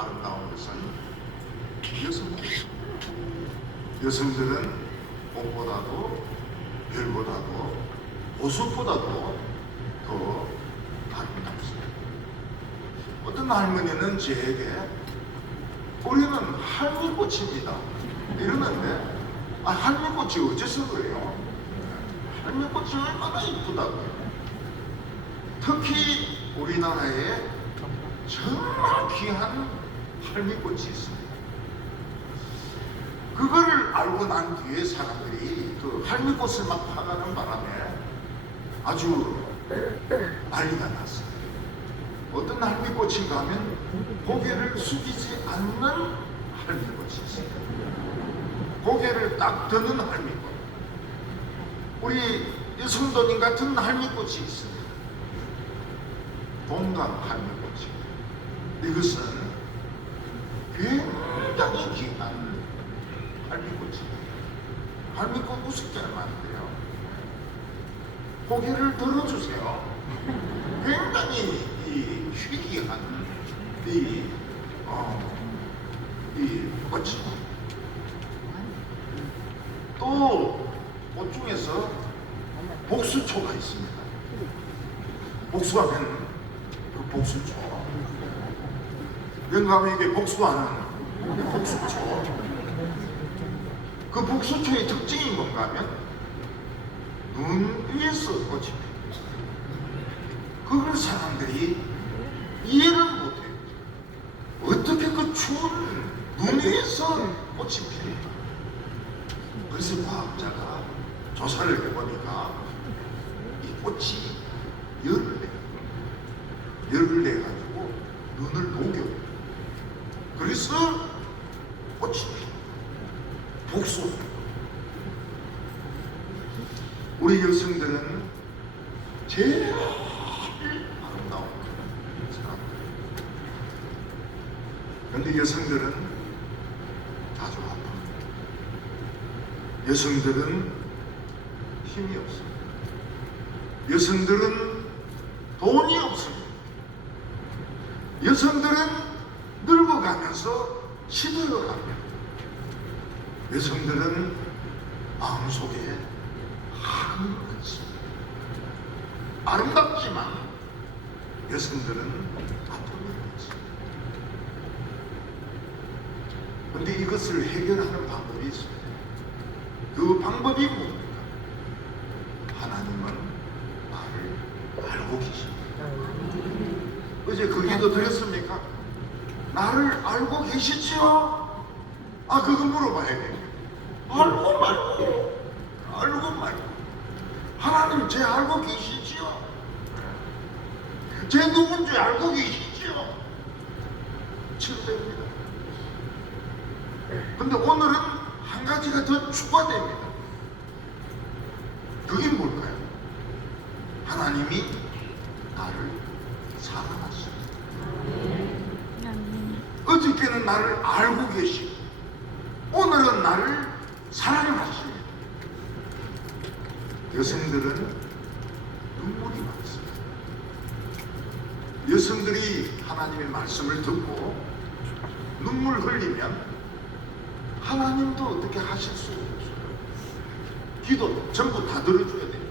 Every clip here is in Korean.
아름다운 것은 여성들. 여성들은 꽃보다도 별보다도 보석보다도 더 아름답습니다. 어떤 할머니는 저에게 우리는 할미꽃입니다 이러는데, 할미꽃이 어째서 그래요? 할미꽃이 얼마나 이쁘다고요. 특히 우리나라에 정말 귀한 할미꽃이 있습니다. 그거를 알고 난 뒤에 사람들이 그 할미꽃을 막 파가는 바람에 아주 난리가 났어요. 어떤 할미꽃인가 하면 고개를 숙이지 않는 할미꽃이 있어요. 고개를 딱 드는 할미꽃. 우리 성도님 같은 할미꽃이 있습니다. 동강 할미꽃이. 이것은 굉장히 귀한 할미꽃입니다. 할미꽃 우습게 하면 안 돼요. 고개를 들어주세요. 굉장히 희귀한 이 꽃이. 또 꽃 중에서 복수초가 있습니다. 복수하면 그 복수초. 영감에 이게 복수하는 복수초. 그 복수초의 특징이 뭔가 하면 눈 위에서 꽃이 핍니다. 그걸 사람들이 이해를 못해요. 어떻게 그 추운 눈 위에서 꽃이 핍니까? 그래서 과학자가 조사를 해보니까 이 꽃이 열을 내가지고 눈을 녹여요. 그래서 꽃이 핍니다. 복수. 우리 여성들은 제일 아름다운 사람들. 그런데 여성들은 자주 아픕니다. 여성들은 힘이 없습니다. 여성들은 돈이 없습니다. 여성들은 늙어가면서 시들어갑니다. 여성들은 마음속에 한이 있습니다. 아름답지만 여성들은 아픔이 있습니다. 그런데 이것을 해결하는 방법이 있습니다. 그 방법이 뭡니까? 하나님은 나를 알고 계십니다. 어제 그 기도 드렸습니까? 나를 알고 계시지요? 그거 물어봐야 돼요. 알고 말고 하나님 제 알고 계시지요? 제 누군지 알고 계시지요? 치료됩니다. 근데 오늘은 한 가지가 더 추가됩니다. 그게 뭘까요? 하나님이 나를 사랑하십니다. 어저께는 나를 알고 계시고 오늘은 나를 사랑하십니다. 여성들은 눈물이 많습니다. 여성들이 하나님의 말씀을 듣고 눈물 흘리면 하나님도 어떻게 하실 수 없어요. 기도 전부 다 들어줘야 돼요.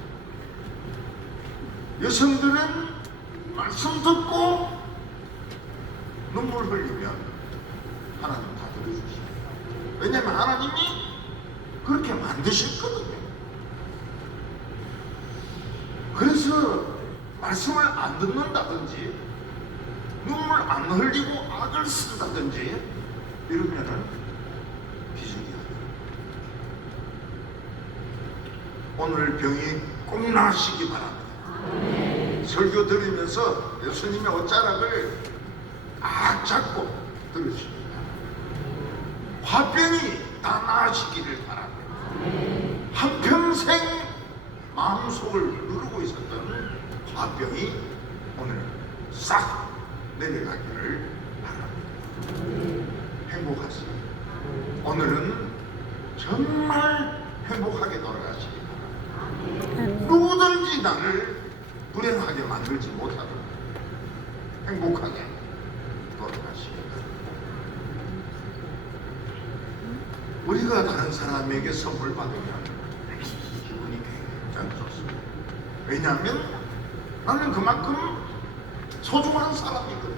여성들은 말씀 듣고 눈물 흘리면 하나님 다 들어주십니다. 왜냐하면 하나님이 그렇게 만드셨거든요. 그래서 말씀을 안 듣는다든지 눈물 안 흘리고 악을 쓴다든지 이러면은 기적이 아니에요. 오늘 병이 꼭 나으시기 바랍니다. 설교 들으면서 예수님의 옷자락을 딱 잡고 들으십니다. 화병이 다 나으시기를 바랍니다. 한평생 마음속을 누르고 있었던 화병이 오늘 싹 내려가기를 바랍니다. 행복하세요. 오늘은 정말 행복하게 돌아가시기 바랍니다. 누구든지 나를 불행하게 만들지 못하도록 행복하게 돌아가시기 바랍니다. 우리가 다른 사람에게 선물 받으면 기분이 굉장히 좋습니다. 왜냐하면 나는 그만큼 소중한 사람이거든.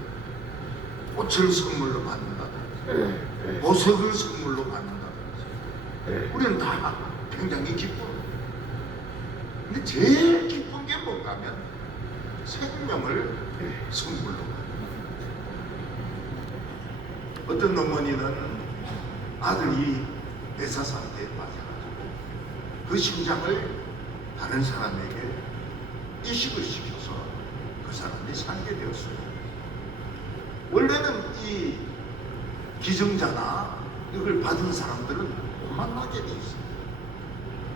꽃을 선물로 받는다든지 보석을 선물로 받는다든지 우리는 다 굉장히 기뻐. 근데 제일 기쁜 게 뭔가 하면 생명을 선물로 받는. 어떤 어머니는 아들이 내사 상태에 빠져가지고 그 심장을 다른 사람에게 이식을 시켜서 그 사람이 살게 되었어요. 원래는 이 기증자나 이걸 받은 사람들은 못 만나게 돼 있어요.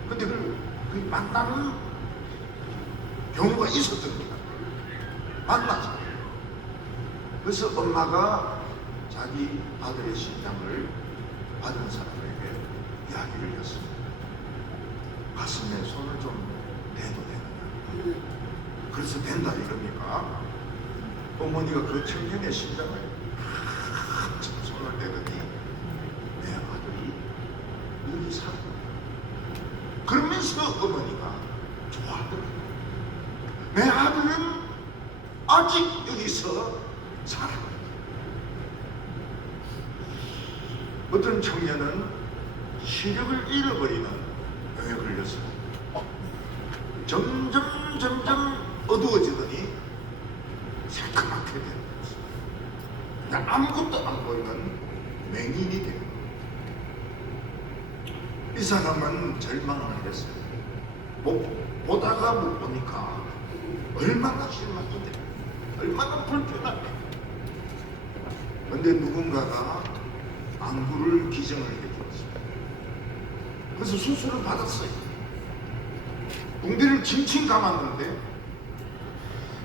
근데 그 만나는 경우가 있었던 거야. 만나서. 그래서 엄마가 자기 아들의 심장을 받은 사람에게 이야기를 했습니다. 가슴에 손을 좀 대도 되느냐. 그래서 된다 이럽니까? 어머니가 그 청년의 심장을 한참 손을 대더니 내 아들이 여기 살아. 그러면서 어머니가 좋아하더라고요. 내 아들은 아직 여기서 살아. 어떤 청년은 시력을 잃어버리는 병에 걸려서 점점 어두워지더니 새까맣게 되는 거죠. 그냥 아무것도 안 보이는 맹인이 되는 거예요. 이 사람은 절망을 했어요. 보다가 못 보니까 얼마나 실망이 돼, 얼마나 불편하게. 근데 누군가가 안구를 기증을 해주었습니다. 그래서 수술을 받았어요. 붕대를 칭칭 감았는데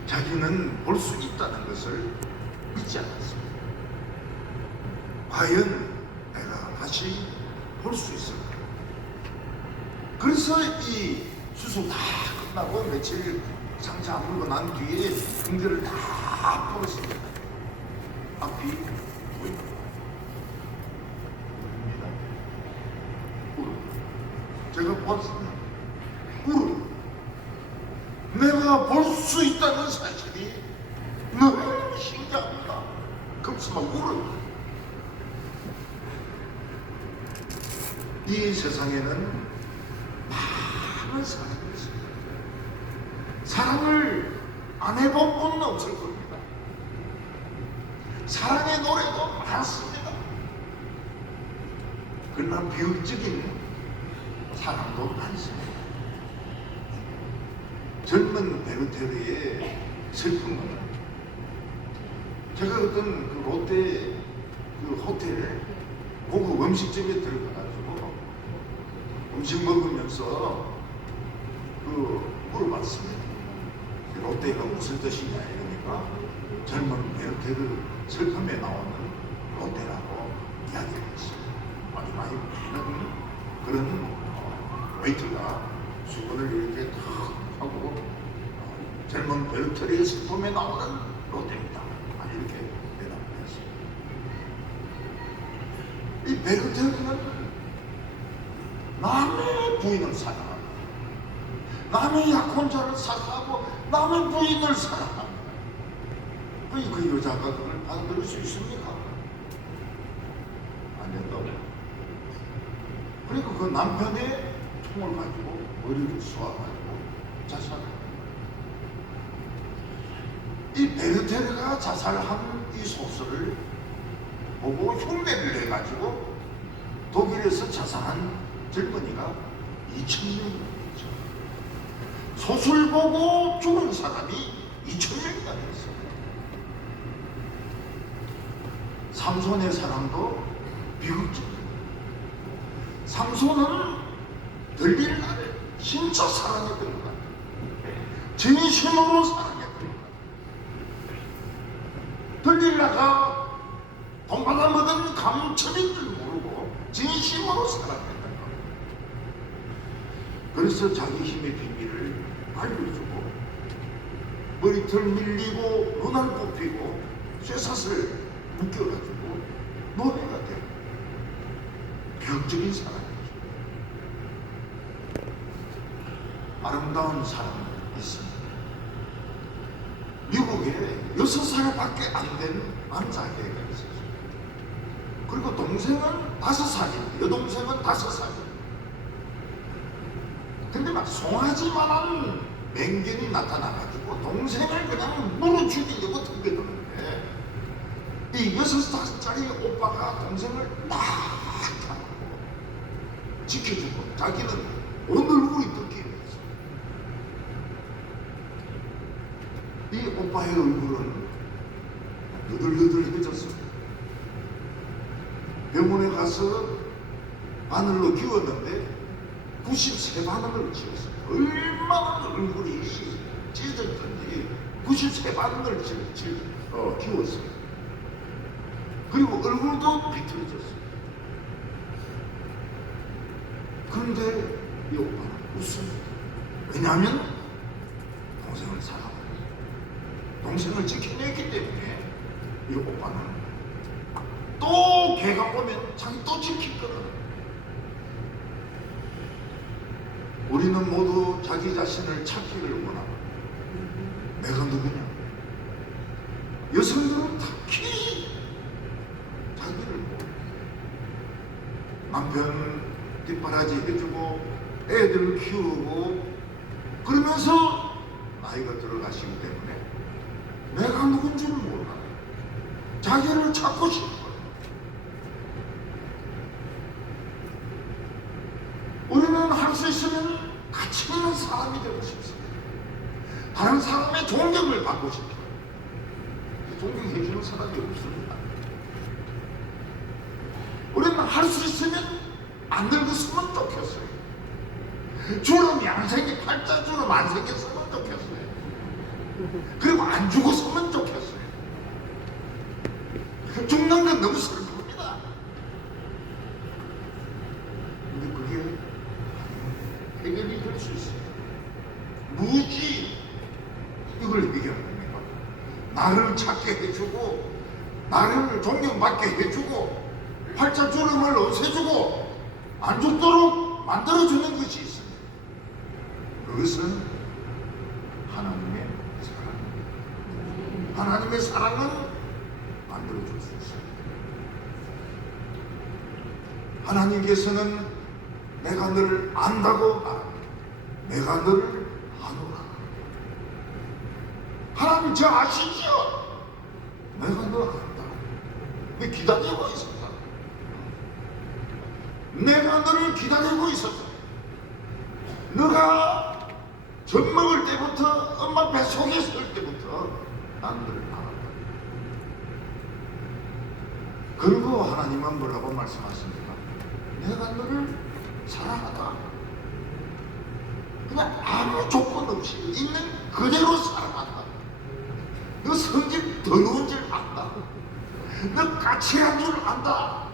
자기는 볼 수 있다는 것을 믿지 않았습니다. 과연 내가 다시 볼 수 있을까? 그래서 이 수술 다 끝나고 며칠 상처 아물고 난 뒤에 붕대를 다 풀었습니다. 앞이 보입니다. 제가 봤습니다. 내가 볼 수 있다는 사실이 너무 신기합니다. 그래서 막 울어요. 이 세상에는 많은 사람이 있습니다. 사랑을 안 해본 분은 없을 겁니다. 사랑의 노래도 많습니다. 그러나 비극적인 사랑도 많습니다. 젊은 베르테르의 슬픔은 제가 어떤 그 롯데 그 호텔 고급 음식점에 들어가가지고 음식 먹으면서 그 물어봤습니다. 롯데가 무슨 뜻이냐 이러니까 젊은 베르테르 슬픔에 나오는 롯데라고 이야기를 했어요. 아주 많이 그런 웨이터가 수건을 이렇게 탁 하고 젊은 베르테르의 슬픔에 나오는 롯데입니다. 이렇게 대답을 했어요. 이 베르테르는 남의 부인을 사랑합니다. 남의 약혼자를 사랑하고 남의 부인을 사랑합니다. 그 여자가 그걸 받아들일 수 있습니까? 안 된다고. 그러니까 그 남편의 총을 가지고 머리를 쏘아가지고 자살합니다. 이 베르테르가 자살한 이 소설을 보고 흉내를 내가지고 독일에서 자살한 젊은이가 2,000명이죠. 소설 보고 죽은 사람이 2,000명이나 됐어요. 삼손의 사랑도 비극적입니다. 삼손은 들릴라를 진짜 사랑했던 것 같아요. 진심으로 사랑했던 것 같아요. 들릴라가 돈 받아먹은 감천인 줄 모르고 진심으로 사랑했던 것 같아요. 그래서 자기 힘의 비밀을 알려주고 머리털 밀리고 눈알 뽑히고 쇠사슬 묶여가지고 노래가 되고 이상적인 사람이죠. 아름다운 사람이 있습니다. 미국에 6살밖에 안 된 남자애가 있었어요. 그리고 동생은 5살이에요. 여동생은 5살이에요. 근데 막 송아지만한 맹견이 나타나가지고 동생을 그냥 물어 죽이려고 덤벼드는데 이 6살짜리 오빠가 동생을 딱 하고 지켜주고 자기는 온 얼굴이 뜯기게 했어요. 이 오빠의 얼굴은 느들느들해졌어요. 병원에 가서 바늘로 기웠는데 93바늘을 지었어요. 얼마나 얼굴이 찢어졌던지 93바늘을 기웠어요. 그리고 얼굴도 비틀어졌어요. 그런데 이 오빠는 웃습니다. 왜냐하면 동생을 사랑해요. 동생을 지켜냈기 때문에 이 오빠는 또 걔가 오면 자기 또 지킬 거라. 우리는 모두 자기 자신을 찾기를 원하고 내가 누구냐? 여성들은 특히 자기를 모르고 남편 뒷바라지 해주고 애들 키우고 그러면서 나이가 들어가시기 때문에 내가 누군지를 몰라. 자기를 찾고 싶어요. 우리는 할 수 있으면 가치 있는 사람이 되고 싶습니다. 다른 사람의 존경을 받고 싶어요. 존경해주는 사람이 없습니다. 우리는 할 수 있으면 안 늙었으면 좋겠어요. 주름이 안 생기, 팔자주름 안 생겼으면 좋겠어요. 그리고 안 죽었으면 좋겠어요. 죽는 건 너무 슬픕니다. 근데 그게 해결이 될 수 있어요. 무지 이걸 해결합니까? 나를 찾게 해주고 나를 존경받게 해주고 팔자주름을 없애주고 안 죽도록 만들어주는 것이 있습니다. 그것은 하나님의 사랑입니다. 하나님의 사랑은 만들어줄 수 있어요. 하나님께서는 내가 너를 안다고 말합니다. 내가 너를 아노라. 하나님 저 아시죠? 내가 너 안다. 왜 기다리고 있었다? 내가 너를 기다리고 있었다. 너가 젖 먹을 때부터 엄마 뱃속에 있을 때부터 난 너를 알았다. 그리고 하나님은 뭐라고 말씀하십니까? 내가 너를 사랑하다. 그냥 아무 조건 없이 있는 그대로 사랑한다. 너 성질 더러운 줄 안다. 너 까칠한 줄 안다.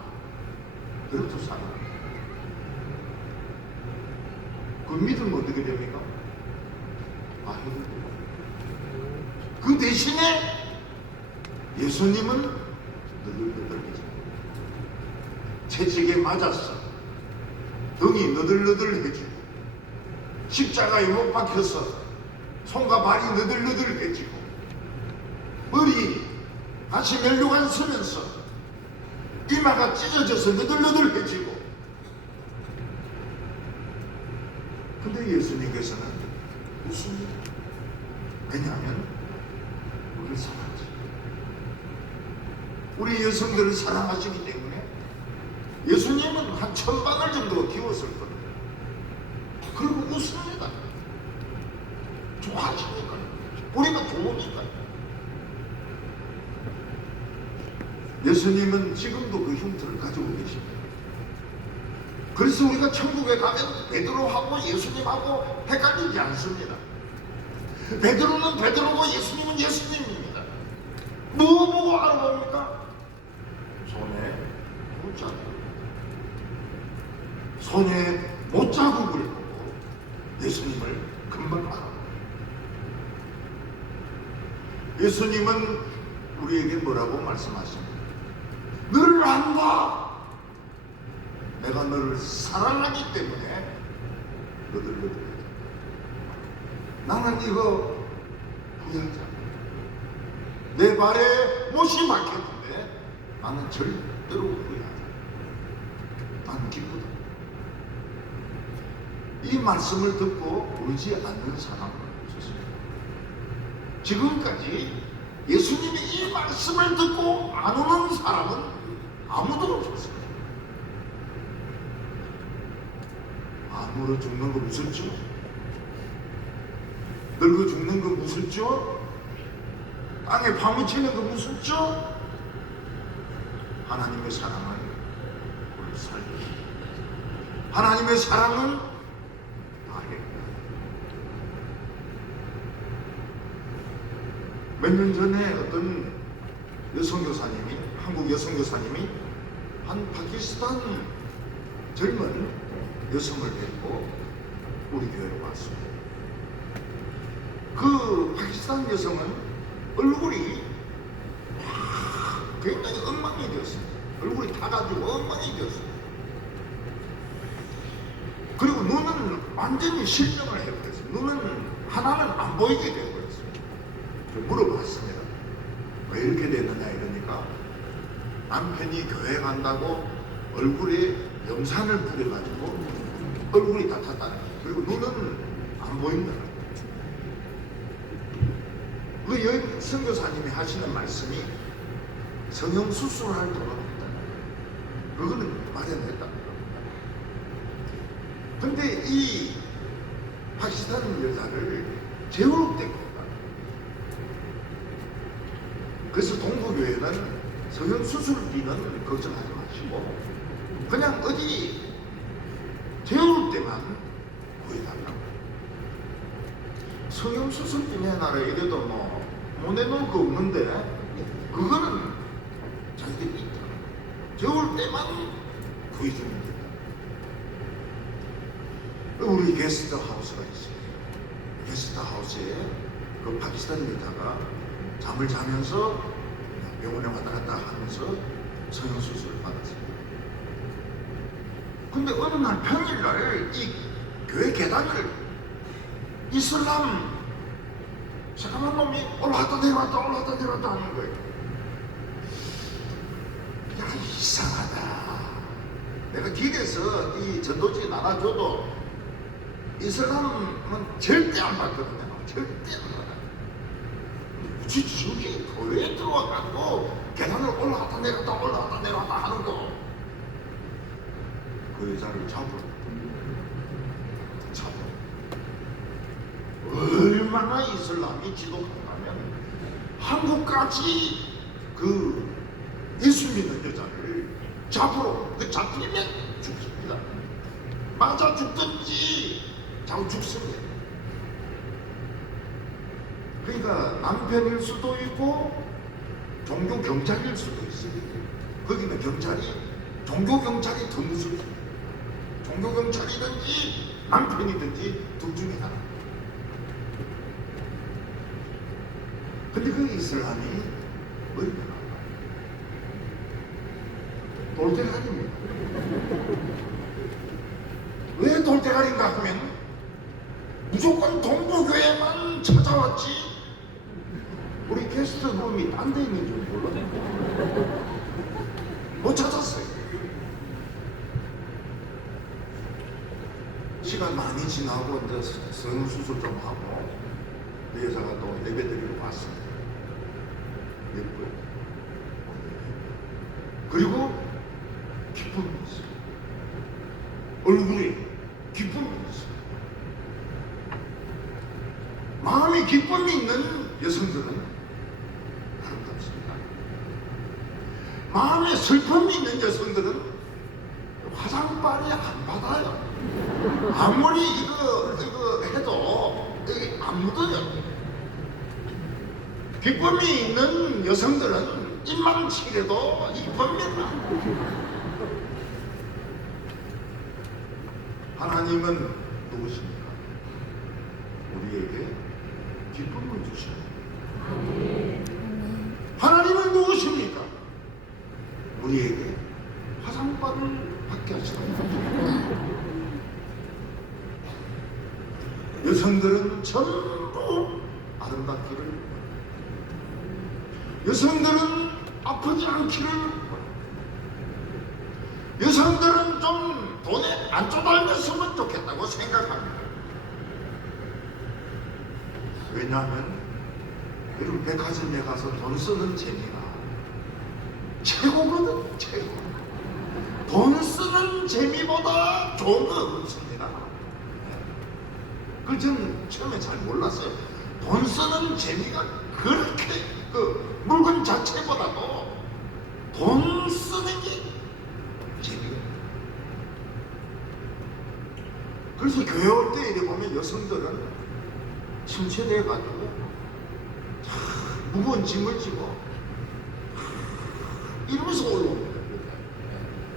그래도 사랑한다. 그 믿으면 어떻게 됩니까? 그 대신에 예수님은 너덜너덜해져. 채찍에 맞았어. 등이 너덜너덜해지고 십자가에 못 박혀서 손과 발이 너덜너덜해지고 머리 같이 멸류관 서면서 이마가 찢어져서 너덜너덜해지고. 근데 예수님께서는 웃습니다. 왜냐하면 우리를 사랑하시고 우리 여성들을 사랑하시기 때문에 예수님은 한 1000방울 정도 기웠을 겁니다. 그리고 웃습니다. 좋아하시니까. 우리가 좋으니까. 예수님은 지금도 그 흉터를 가지고 계십니다. 그래서 우리가 천국에 가면 베드로하고 예수님하고 헷갈리지 않습니다. 베드로는 베드로고 예수님은 예수님입니다. 뭐 보고 알아봅니까? 손에 못자국. 손에 못자국을 보고 예수님을 금방 알아봅니다. 예수님은 우리에게 뭐라고 말씀하십니까? 너를 안다. 내가 내가 너를 사랑하기 때문에 너를 얻어야 돼. 나는 이거 후회하지 않아. 내 발에 못이 막혔는데 나는 절대로 후회하지 않아. 나는 기쁘다. 이 말씀을 듣고 울지 않는 사람은 없었습니다. 지금까지 예수님이 이 말씀을 듣고 안 우는 사람은 아무도 없었습니다. 암으로 죽는 거 무섭죠? 늙어 죽는 거 무섭죠? 땅에 파묻히는 거 무섭죠? 하나님의 사랑은 우리 살려줍니다. 하나님의 사랑은 다 해결합니다. 몇 년 전에 어떤 여성교사님이, 한국 여성교사님이 한 파키스탄 젊은 여성을 뵙고 우리 교회로 왔습니다. 그 파키스탄 여성은 얼굴이 굉장히 엉망이 되었습니다. 얼굴이 타가지고 엉망이 되었습니다. 그리고 눈은 완전히 실명을 해버렸어요. 눈은 하나는 안 보이게 되어버렸어요. 물어봤습니다. 왜 이렇게 됐느냐 이러니까 남편이 교회 간다고 얼굴에 염산을 뿌려가지고 얼굴이 다 탔다는 거예요. 그리고 눈은 안 보인다는 거예요. 그 여인 선교사님이 하시는 말씀이 성형수술할 돈은 없다는 거예요. 그거는 마련했다는 거예요. 근데 이 파키스탄 여자를 제후롭되고 했다는 거예요. 그래서 동부교회는 성형수술비는 걱정하지 마시고 그냥 어디 재울 때만 구해달라고. 성형수술비 내놔라 이래도 못 내놓을 거 없는데 그거는 자기들이 있다. 재울 때만 구해주면 된다. 우리 게스트하우스가 있어요. 게스트하우스에 그 파키스탄 여자가 잠을 자면서 병원에 왔다 갔다 하면서 성형수술을 받았습니다. 근데 어느 날 평일날 이 교회 계단을 이슬람 새까만 놈이 올라왔다 내려왔다 올라왔다 내려왔다 하는 거예요. 야, 이상하다. 내가 길에서 이 전도지 나눠줘도 이슬람은 절대 안 받거든요. 절대 안 받아요. 저기 교회에 들어와가지고 계단을 올라갔다 내려왔다 올라갔다 내려왔다 하는 거. 그 여자를 잡으러 얼마나 이슬람이 지독한가면 한국까지 그 예수 믿는 여자를 잡으러 그 잡히면 죽습니다. 맞아 죽든지 자고 죽습니다. 그러니까 남편일 수도 있고 종교 경찰일 수도 있습니다. 거기는 경찰이 종교 경찰이 더 무섭습니다. 종교 경찰이든지 남편이든지 둘 중에 하나. 근데 그 이슬람이 얼마나 돌대가리입니다. 왜 돌대가리인가 하면 무조건 동부교회만 찾아왔지 우리 게스트룸이 딴 데 있는 줄 몰라. 못 찾았어요. 시간 많이 지나고 이제 성수술 좀 하고 내 여자가 또 예배 드리러 왔습니다. 예쁘요. 그리고 기쁨이 있어요. 얼굴에 기쁨이 있어요. 마음에 기쁨이 있는 여성들은 아름답습니다. 마음에 슬픔이 있는 여성들은 화장빨이 안 받아요. 아무리 이거 해도 이게 안 묻어요. 기쁨이 있는 여성들은 입만 칠해도 이쁩니다. 하나님은 누구십니까? 우리에게 기쁨을 주십니다. 하나님은 누구십니까? 우리에게 화상 상발을 받게 하시는 여성들은 전부 아름답기를 원합니다. 여성들은 아프지 않기를 원합니다. 여성들은 좀 돈에 안 쪼달렸으면 좋겠다고 생각합니다. 왜냐하면 여러분 백화점에 가서 돈 쓰는 재미가 최고거든. 최고. 돈 쓰는 재미보다 좋은 거 없습니다. 그걸 저는 처음에 잘 몰랐어요. 돈 쓰는 재미가 그렇게 그 물건 자체보다도 돈 쓰는 게 재미가. 그래서 교회 올 때 이래 보면 여성들은 침체돼가지고 무거운 짐을 지고 이러면서 올라옵니다.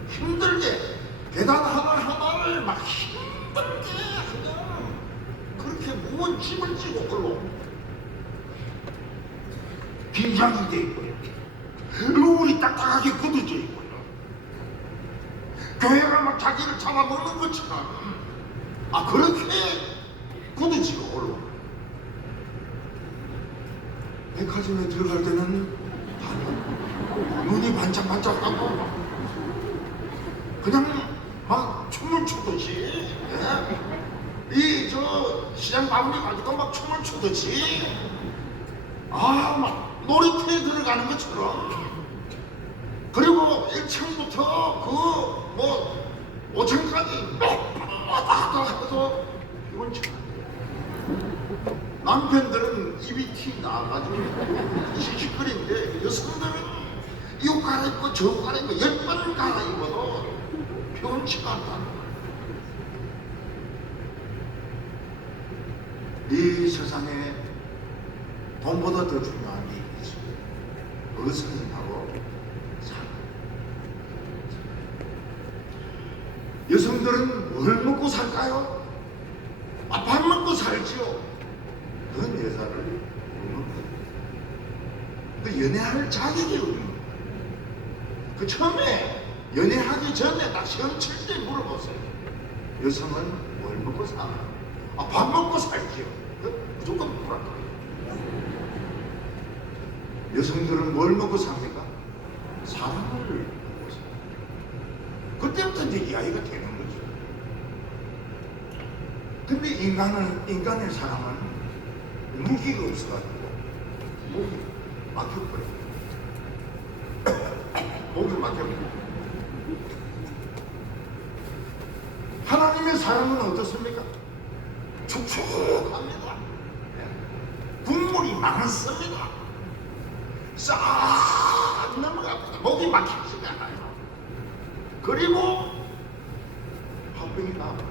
힘들게 계단 하나하나를 막 힘들게 그냥 그렇게 무거운 짐을 지고 올라옵니다. 긴장이 돼 있고요. 얼굴이 딱딱하게 굳어져 있고요. 교회가 막 자기를 잡아먹는 것처럼 그렇게 굳어지고 올라옵니다. 백화점에 들어갈 때는 눈이 반짝반짝하고 그냥 막 춤을 추듯이 이 저 시장 바구니 가지고 막 춤을 추듯이 막 놀이터에 들어가는 것처럼 그리고 1층부터 그 뭐 5층까지 왔다 해서 피곤치 않아요. 남편들은 입이 튀 나와가지고 시시거리인데 여성들은 이 옷 갈아입고 저 옷 갈아입고 10번 갈아입어도 피곤치가 않다는 거예요. 이 세상에 돈보다 더 중요한 게 있습니다. 그것은 바로 삶. 여성들은 뭘 먹고 살까요? 밥 먹고 살지요. 그건 여자를 못 먹거든요. 그 연애할 자격이 없는 거예요. 그 처음에 연애하기 전에 딱 시험 칠 때 물어보세요. 여성은 뭘 먹고 사나? 밥 먹고 살지요. 무조건 물어봐요. 여성들은 뭘 먹고 삽니까? 사랑을 먹고 삽니다. 그때부터 이제 이야기가 되는 거죠. 근데 인간의 사랑은 무기가 없어가지고 목이 막혀버려요. 목이 막혀버려요. 하나님의 사랑은 어떻습니까? 축축합니다. 국물이 많습니다. 싹 넘어갑니다. 목이 막히지가 않아요. 그리고 화병이 나와요.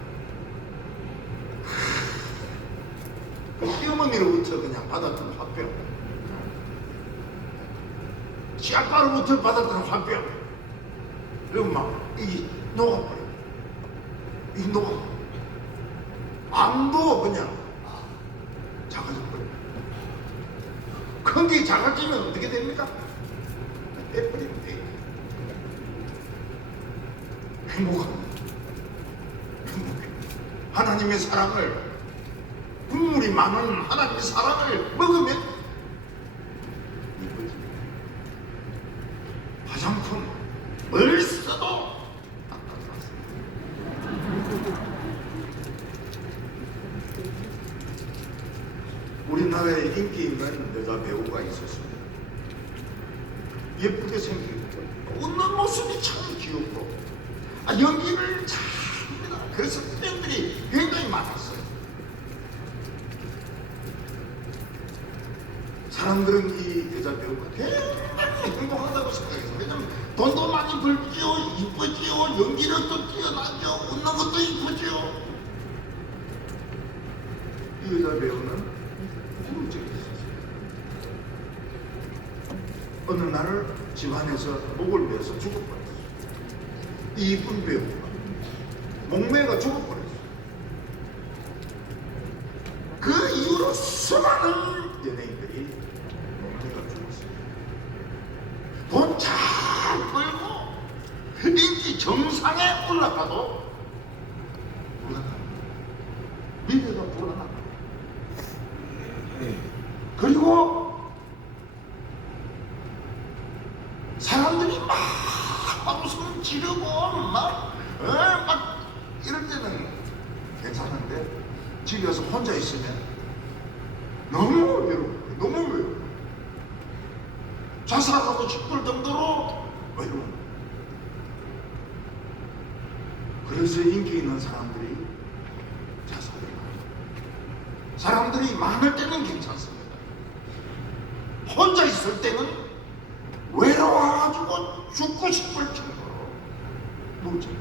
그 시어머니로부터 그냥 받았던 화병, 시아빠로부터 받았던 화병, 그리고 막 이 녹아버려요. 이 녹아. 암도 그냥 작아져버려요. 큰 게 작아지면 어떻게 됩니까? 빼버리면 돼요. 행복합니다. 행복해요. 하나님의 사랑을, 국물이 많은 하나님의 사랑을 먹으면 이뻐집니다. 화장품 뭘 써도 안 가져왔습니다. 우리나라에 인기 있는 여자 배우가 있었습니다. 예쁘게 생기고 웃는 모습이 참 귀엽고 연기를 잘합니다. 그래서 팬들이 굉장히 많았어요. 사람들은 이 여자 배우가 굉장히 행복하다고 생각했어요. 왜냐면 돈도 많이 벌지요, 이쁘지요, 연기력도 뛰어나죠, 웃는 것도 이쁘지요. 이 여자 배우는 우울증이 있었어요. 어느 날 집안에서 목을 메서 죽어버렸어요. 이 이쁜 배우가 목매가 죽어버렸어요. 그 이후로 수많은 연예인들이 목매가 죽었어요. 돈 잘 벌고 인기 정상에 올라가도 불안합니다. 미래가 불안합니다. 그리고 사람들이 막 웃음 지르고 막 이럴 때는 괜찮은데 집에 와서 혼자 있으면 너무 외로워요. 너무 외로워요. 자살하고 싶을 정도로 외로워요. 그래서 인기 있는 사람들이 자살해요. 사람들이 많을 때는 괜찮습니다. 혼자 있을 때는 외로워가지고 죽고 싶을 정도로 문제예요.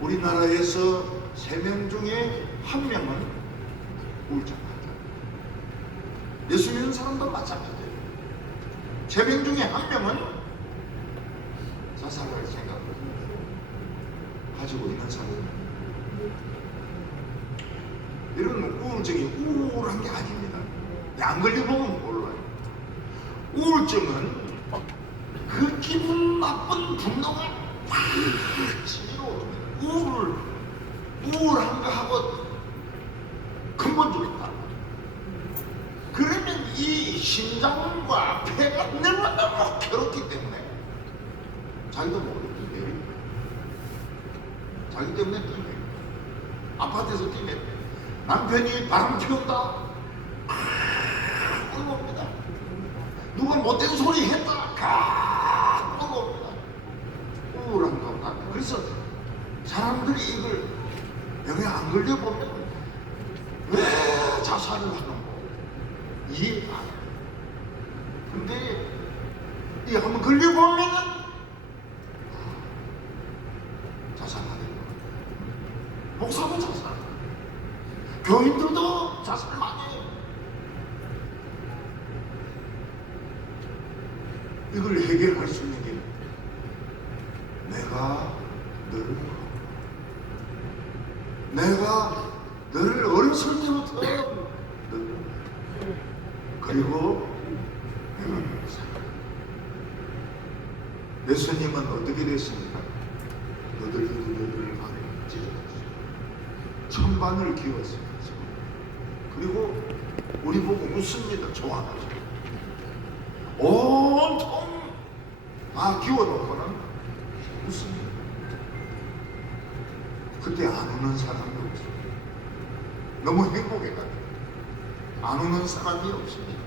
우리나라에서 3명 중에 1명은 우울증입니다. 예수 믿는 사람도 마찬가지예요. 3명 중에 1명은 자살할 생각을 가지고 있는 사람입니다. 이런 우울증이 우울한 게 아닙니다. 안 걸려보면 몰라요. 우울증은 그 기분 나쁜 분노가 팍 치밀어 우울한가 하고 근본적인 다. 그러면 이 심장과 폐가 너무너무 괴롭기 때문에 자기도 모르겠는데 자기 때문에 뛰네. 아파트에서 뛰네. 남편이 바람 피운다. 울어옵니다. 누가 못된 소리 했다. 울어옵니다. 우울한가 보다. 그래서 사람들이 이걸 병에 안 걸려보면 왜 자살을 하는 거 이해가 안 돼요. 근데 이 한번 걸려보면은 자살하는 거예요. 목사도 자살. 교인들도 자살 많이 해요. 이걸 해결할 수 있는 게 내가 너를 어렸을 때부터 그리고 예수님은 어떻게 됐습니까? 너들 하게 찢어졌어요. 천반을 기웠습니다. 그리고 우리 보고 웃습니다. 좋아하죠. 온통 다 기워놓고는 웃습니다. 그때 안 우는 사람이 없어요. 너무 행복해가지고 안 우는 사람이 없습니다.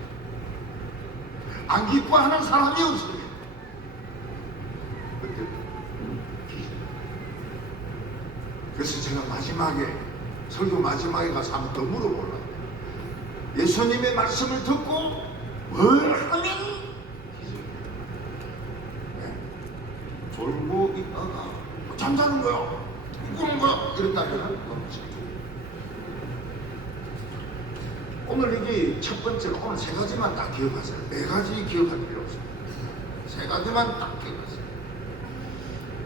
안 기뻐하는 사람이 없습니다. 그때 그래서 제가 마지막에 설교 마지막에 가서 한번 더 물어보려고. 예수님의 말씀을 듣고 뭘 하면 졸고 있다가 잠자는 거야, 꾸는 거야 이랬다면 오늘 이게 첫 번째로 오늘 3가지만 딱 기억하세요. 4가지 기억할 필요 없습니다. 3가지만 딱 기억하세요.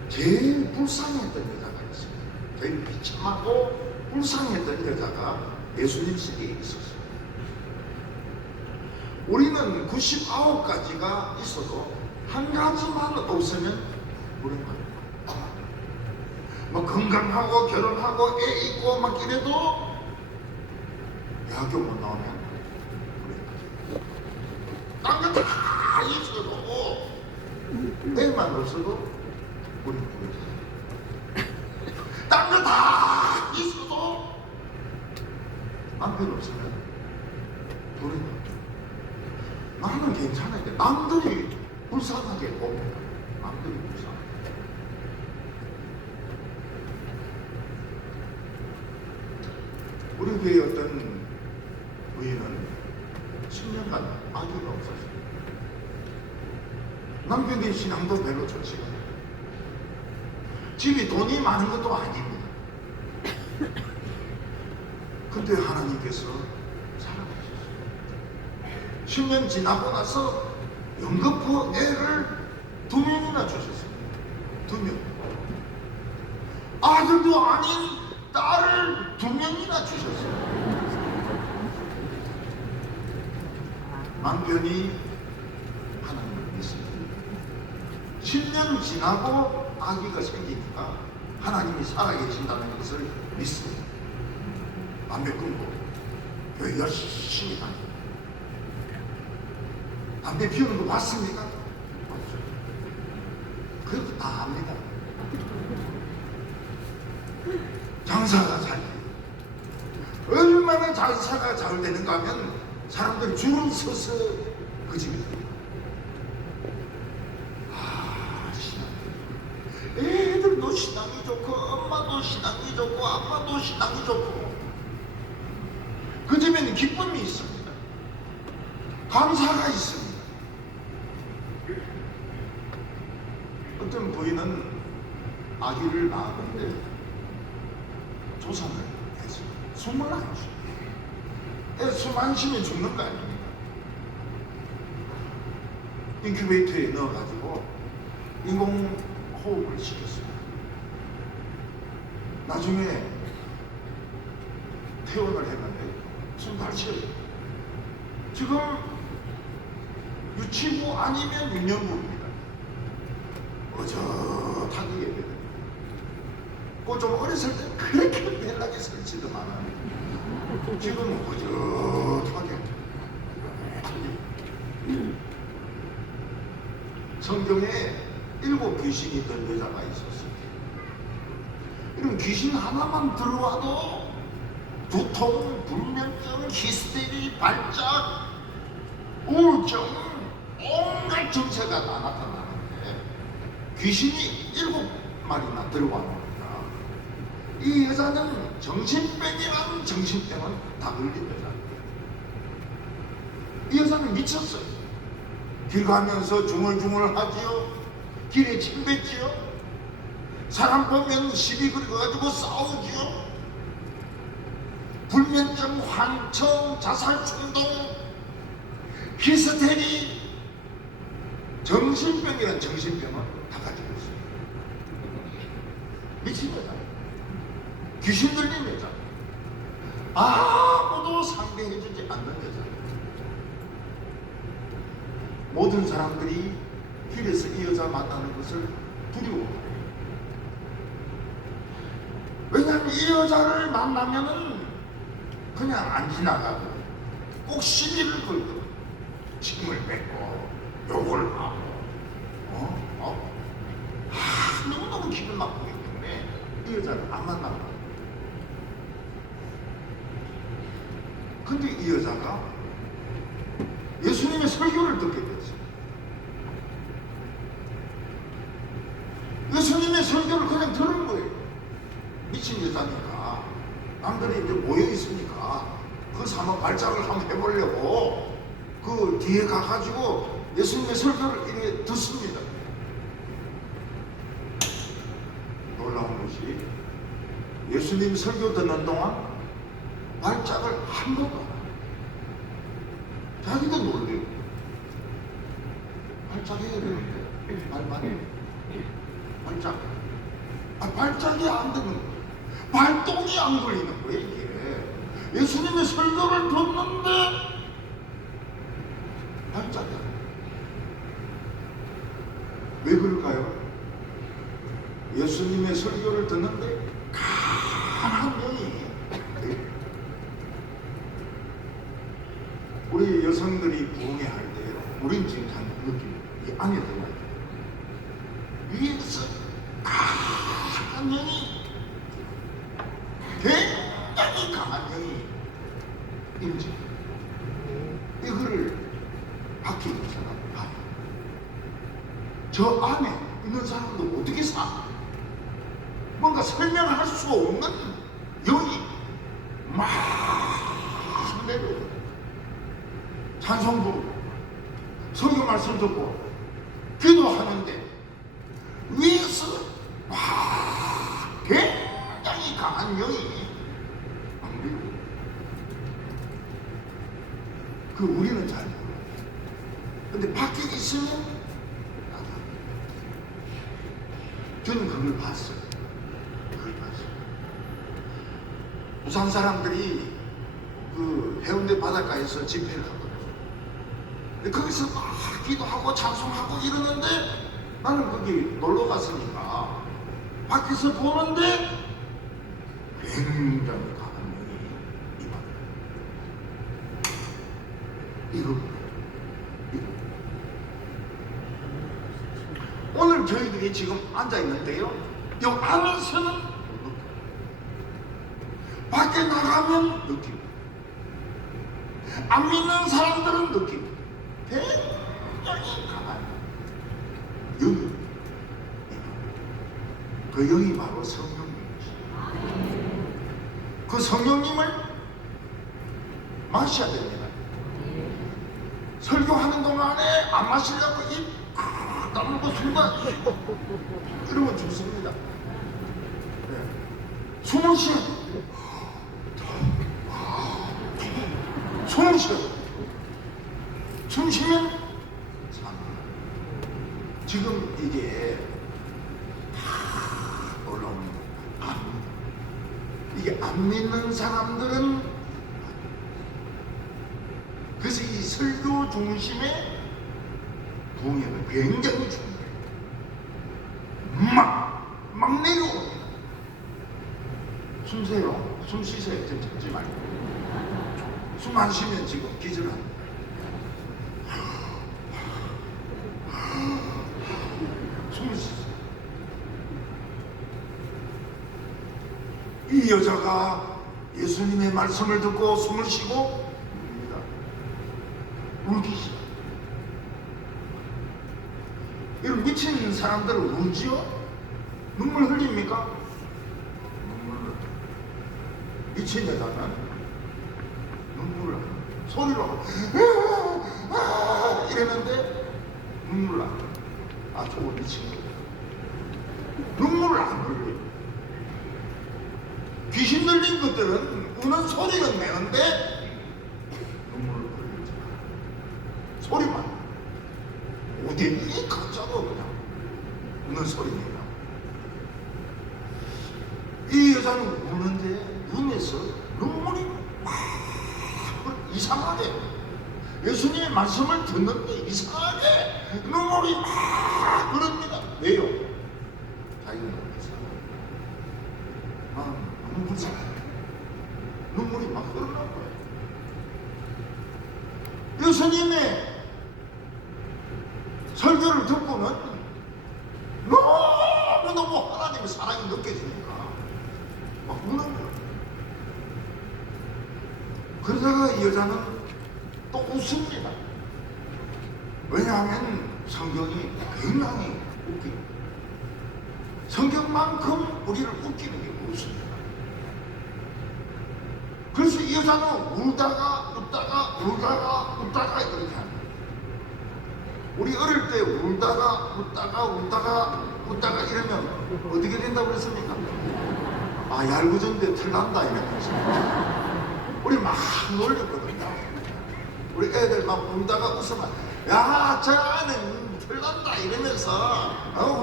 제일 불쌍했던 여자가 있습니다. 제일 비참하고 불쌍했던 여자가 예수님 시대에 있었어요. 우리는 99가지가 있어도 한 가지만 없으면 우리는 뭐 건강하고 결혼하고 애 있고 막 이래도 대학교 못 나오면 딴 거 다 있어도 애만 없어도 우리는 부르잖아요. 딴 거 다 있어도 남편 없으면 우리는 나는 괜찮은데 남들이 불쌍하게 봅니다. 남들이 불쌍하게. 우리 교회 어떤 부인은 10년간 아기가 없었어요. 남편의 신앙도 별로 좋지가 않아요. 집이 돈이 많은 것도 아닙니다. 근데 하나님께서 살아가셨어요. 10년 지나고 나서 연거푸 애를 2명이나 주셨어요. 2명. 아들도 아닌 딸을 2명이나 주셨어요. 남편이 하나님을 믿습니다. 10년 지나고 아기가 생기니까 하나님이 살아계신다는 것을 믿습니다. 담배 끊고 교회 열심히 다니고. 담배 피우는 거 봤습니까? 없죠. 그래도 다 압니다. 장사가 잘 돼요. 얼마나 장사가 잘 되는가 하면 사람들이 줄을 서서 그 집에 들어요. 신앙. 애들도 신앙이 좋고 엄마도 신앙이 좋고 아빠도 신앙이 좋고 그 집에는 기쁨이 있습니다. 감사가 있습니다. 어떤 부인은 아기를 낳았는데 조산을 했어요. 숨을 안 쉬어요. 숨 안 쉬면 죽는 거 아닙니까? 인큐베이터에 넣어가지고 인공호흡을 시켰어요. 나중에 퇴원을 했는데 숨 잘 쉬어요. 지금 유치부 아니면 유년부입니다. 어젓하게 예배를. 좀 어렸을 때 그렇게 벨하게 설치더만 지금은 어젓하게. 성경에 7 귀신이 있던 여자가 있었어요. 이런 귀신 하나만 들어와도 두통, 불면증, 히스테리, 발작, 우울증, 온갖 증세가 다 나타나는데 귀신이 7마리나 들어와 겁니다. 이 여자는 정신병이란 정신병은 다 걸린 여자입니다. 이 여자는 미쳤어요. 길 가면서 중얼중얼 하지요. 길에 침 뱉지요. 사람 보면 시비 걸어가지고 싸우지요. 불면증, 환청, 자살충동, 히스테리, 정신병이란 정신병은 다 가지고 있어요. 미친 여자. 귀신 들린 여자. 아무도 상대해주지 않는 여자. 모든 사람들이 길에서 이 여자 만나는 것을 두려워해요. 왜냐하면 이 여자를 만나면은 그냥 안 지나가고 꼭 시비를 걸고 침을 뱉고 욕을 하고 너무너무 기분 나쁘기 때문에 이 여자를 안 만나고. 근데 이 여자가 예수님의 설교를 듣게 됐어요. 예수님의 설교를 그냥 들은 거예요. 미친 여자니까 남들이 이제 모여 있으니까 그 삼아 발작을 한번 해보려고 그 뒤에 가가지고 예수님의 설교를 이렇게 듣습니다. 놀라운 것이 예수님 설교 듣는 동안 발작을 한 번도 안 해요. 자기도 놀래요. 발작해야 되는데 말만 발작. 발작이 안 되는 거예요. 발동이 안 걸리는 거예요. 이게 예수님의 설교를 듣는데 발작이 안 돼요. 왜 그럴까요? 예수님의 설교를 듣는데 한 명이 우리 여성들이 부흥회 할 때 우린 지금 잘 느끼는 이 안에 들어가야 돼요. 위에서 강한 영이 굉장히 강한 영이 임재. 이거를 밖에 있는 사람은 봐요. 저 안에 있는 사람도 어떻게 사? 뭔가 설명할 수 없는 영이 막 내려오고 찬송 부르고 설교 말씀 듣고 기도하는데 위에서 와 굉장히 강한 영이 안 되고 그 우리는 잘 몰라요. 근데 밖에 있으면 나가. 저는 그걸 봤어요. 부산 사람들이 그 해운대 바닷가에서 집회를 하거든요. 근데 거기서 막 기도하고 찬송하고 이러는데 나는 거기 놀러 갔으니까 밖에서 보는데 굉장히 강한 눈이 임합니다. 오늘 저희들이 지금 앉아 있는데요, 이 안에서는 밖에 나가면 느끼고, 안 믿는 사람들은 느끼고, 굉장히 강한 영이, 그 영이 바로 성령님이시죠. 그 성령님을 마셔야 됩니다. 설교하는 동안에 안 마시려고 입 다물고 숨 마시고 이러면 좋습니다. 네. 숨을 쉬어. 숨을 쉬어. 숨 쉬면 참 지금 이게 올라오는 안 이게 안 믿는 사람들은 그래서 이 설교 중심의 부흥회는 굉장히 중요해요. 막 내려옵니다. 숨 쉬세요. 좀 참지 말고. 숨 안 쉬면 지금 기절합니다. 숨을 쉬세요. 이 여자가 예수님의 말씀을 듣고 숨을 쉬고 울기 시작. 이런 미친 사람들은 울지요? 눈물 흘립니까? 눈물 흘려. 미친 여자는 눈물을 흘려. 소리로 이러는데 눈물 나. 아, 저거 미친 거야. 눈물을 안 흘려요. 귀신 들린 것들은 우는 소리는 내는데 눈물을 흘리지 않아. 소리만. 어디 가짜로 그냥 우는 소리입니다. 이 여자는 우는데 눈에서 눈물이 막 이상하게 예수님의 말씀을 듣는데 이상하게 눈물이 막 흐릅니다. 왜요? 자기는 너무 불쌍해. 눈물이 막 흐르는 거예요. 예수님의 설교를 듣고는 너무너무 하나님의 사랑이 느껴지니까 막 우는 거예요. 그러다가 이 여자는 또 웃습니다. 왜냐하면 성경이 굉장히 웃기고 성경만큼 우리를 웃기는 게 웃습니다. 그래서 이 여자는 울다가 웃다가 이렇게 합니다. 우리 어릴 때 울다가 이러면 어떻게 된다고 그랬습니까? 아, 얄궂은데 틀난다 이러면서 우리 막 놀렸거든요. 우리 애들 막 울다가 웃으면 야, 저 애는 틀난다 이러면서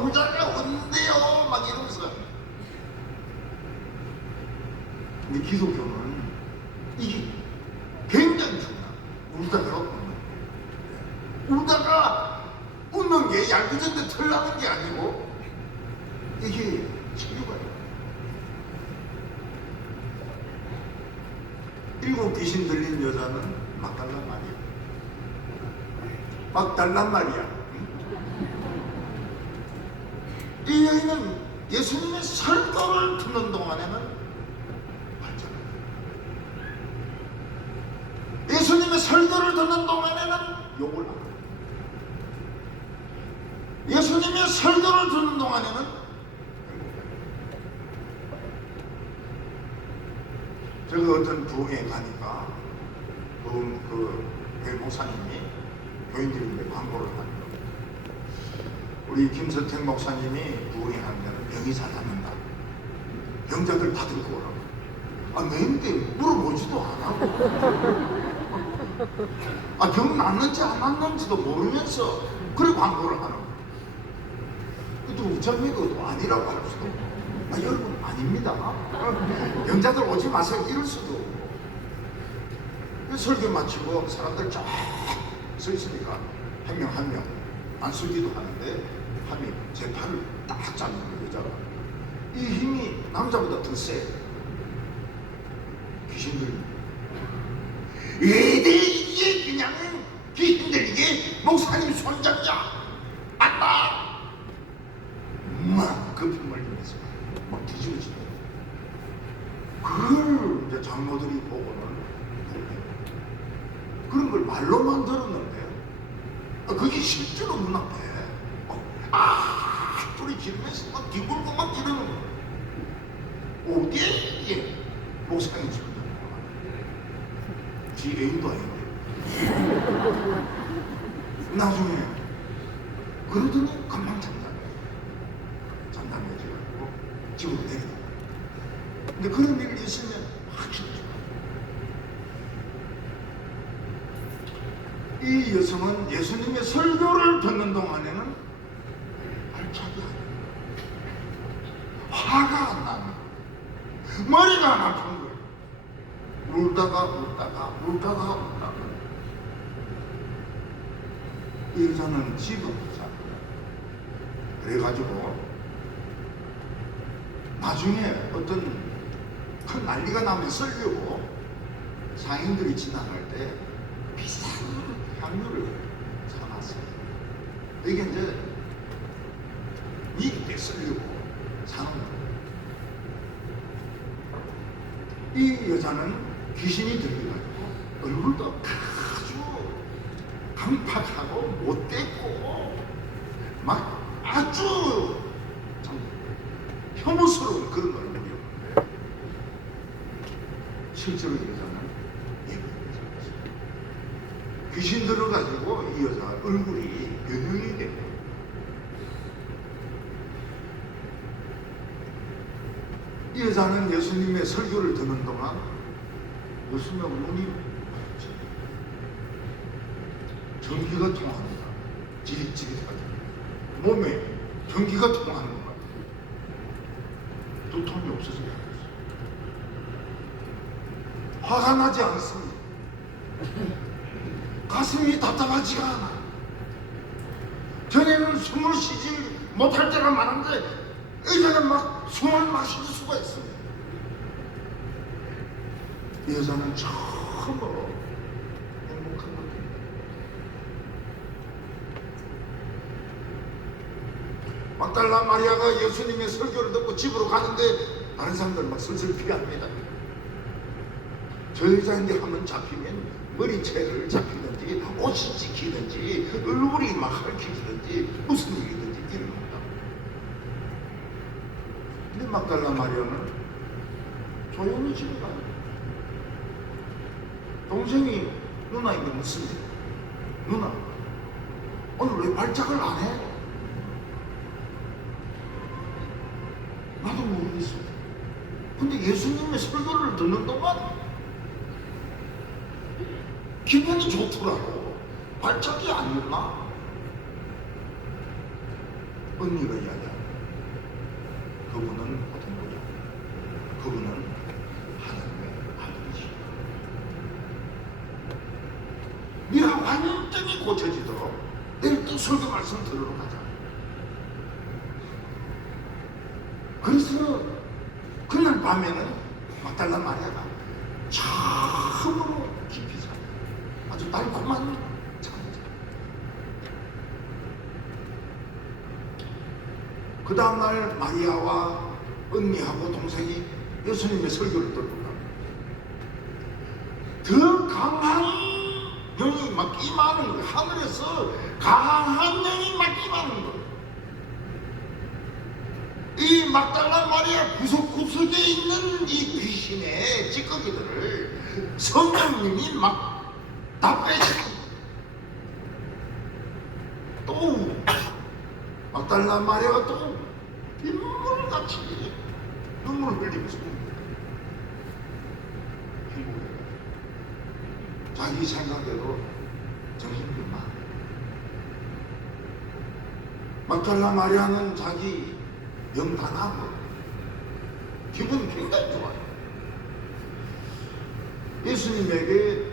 울다가 웃는데요 막 이러면서. 근데 기독교는 이게 굉장히 중요해요. 울다가 웃는 게 얄궂은데 털나는 게 아니고 이게 치유가요. 7 귀신 들린 여자는 막 달란 말이야. 막 달란 말이야. 이 여인은 예수님의 설교를 듣는 동안에는 발전합니다. 예수님의 설교를 듣는 동안에는 욕을 합니다. 예수님의 설교를 듣는 동안에는 제가 어떤 부흥에 가니까 그 목사님이 교인들인데 광고를 하는 겁니다. 우리 김서택 목사님이 부흥에 가면 병이 잘 낫는다. 병자들 다 들고 오라고. 아, 너희한테 물어보지도 않아. 아, 병 낫는지 안 낫는지도 모르면서 그래 광고를 하는 거예요. 또 우천미도 아니라고 할 수도 없고. 아, 여러분 아닙니다. 병자들 오지 마세요 이럴 수도 없고. 설교 마치고 사람들 쫙 서 있으니까 한 명 안수기도 하는데 한 명이 제 팔을 딱 잡는 거 여자가. 이 힘이 남자보다 더 세. 귀신들이. 이게 그냥 귀신들 이게 목사님 손잡자. 맞다. 막 급히 말리면서 막 뒤집어지네. 그걸 이제 장모들이 보고는 그런 걸 말로만 들었는데 그게 실제로 눈앞에 소리 지르면서 막 뒤굴고 막 이러는 거. 어디에 이게 목사님 손잡고 지 애인도 아닌데. 나중에 그러더니 금방 잠잠해지고 집으로 내려가. 근데 그런 일이 있으면 확실히 이 여성은 예수님의 설교를 듣는 동안에는 발작이 안 나요. 화가 안 나는 거예요. 머리가 안 아픈 거예요. 울다가 이 여자는 집을 못 살아요. 그래가지고 나중에 어떤 큰 난리가 나면 썰려고 상인들이 지나갈 때 비싼 향유를 사놨어요. 이게 이제 미리 때 썰려고 사는 거예요. 이 여자는 귀신이 들려가지고 얼굴도 아주 강팍하고 못됐고 막 아주 참 혐오스러운 그런 얼굴이었는데 실제로 이 여자는 예쁜 여자였어요. 귀신 들어가지고 이 여자 얼굴이 변형이 되고 이 여자는 예수님의 설교를 듣는 동안 예수님의 눈이 전기가 통합니다. 지릿지릿하게 몸에 전기가 통하는 것 같아요. 두통이 없어지게 하고 있어요. 화가 나지 않습니다. 가슴이 답답하지가 않아. 전에는 숨을 쉬지 못할 때가 많은데 이제는 막 숨을 마실 수가 있습니다. 이 여자는 처음으로 행복한 겁니다. 막달라 마리아가 예수님의 설교를 듣고 집으로 가는데 다른 사람들 막 슬슬 피합니다. 저 여자인데 한번 잡히면 머리채를 잡히든지 옷이 찍히든지 얼굴이 막 핥히든지 무슨 일이든지 이런 겁니다. 근데 막달라 마리아는 조용히 집에 가요. 동생이 누나에게 묻습니다. 누나, 오늘 왜 발작을 안 해? 나도 모르겠어. 근데 예수님의 설교를 듣는 동안 기분이 좋더라고. 발작이 안 일어나. 언니가 이야기하는 그분은 어떤 거죠? 그분은 하나님의 아들이시. 네가 완전히 고쳐지도록 내일 또 설교 말씀 들으러 가자. 그래서 그날 밤에는 막달라 마리아가 처음으로 깊이 자요. 아주 달콤한 잠을 자요. 그 다음날 마리아와 언니하고 동생이 예수님의 설교를 듣고 갑니다. 더 강한 영이 막 임하는 거예요. 하늘에서 강한 영이 막 임하는 거예요. 이 막달라 마리아 구석구석에 있는 이 귀신의 찌꺼기들을 성령님이 막 다 빼시고 또 막달라 마리아가 또 빗물같이 눈물을 흘리면서 행복해요. 자기 생각대로 정신병만. 막달라 마리아는 자기 영 다 나은 거예요. 기분이 굉장히 좋아요. 예수님에게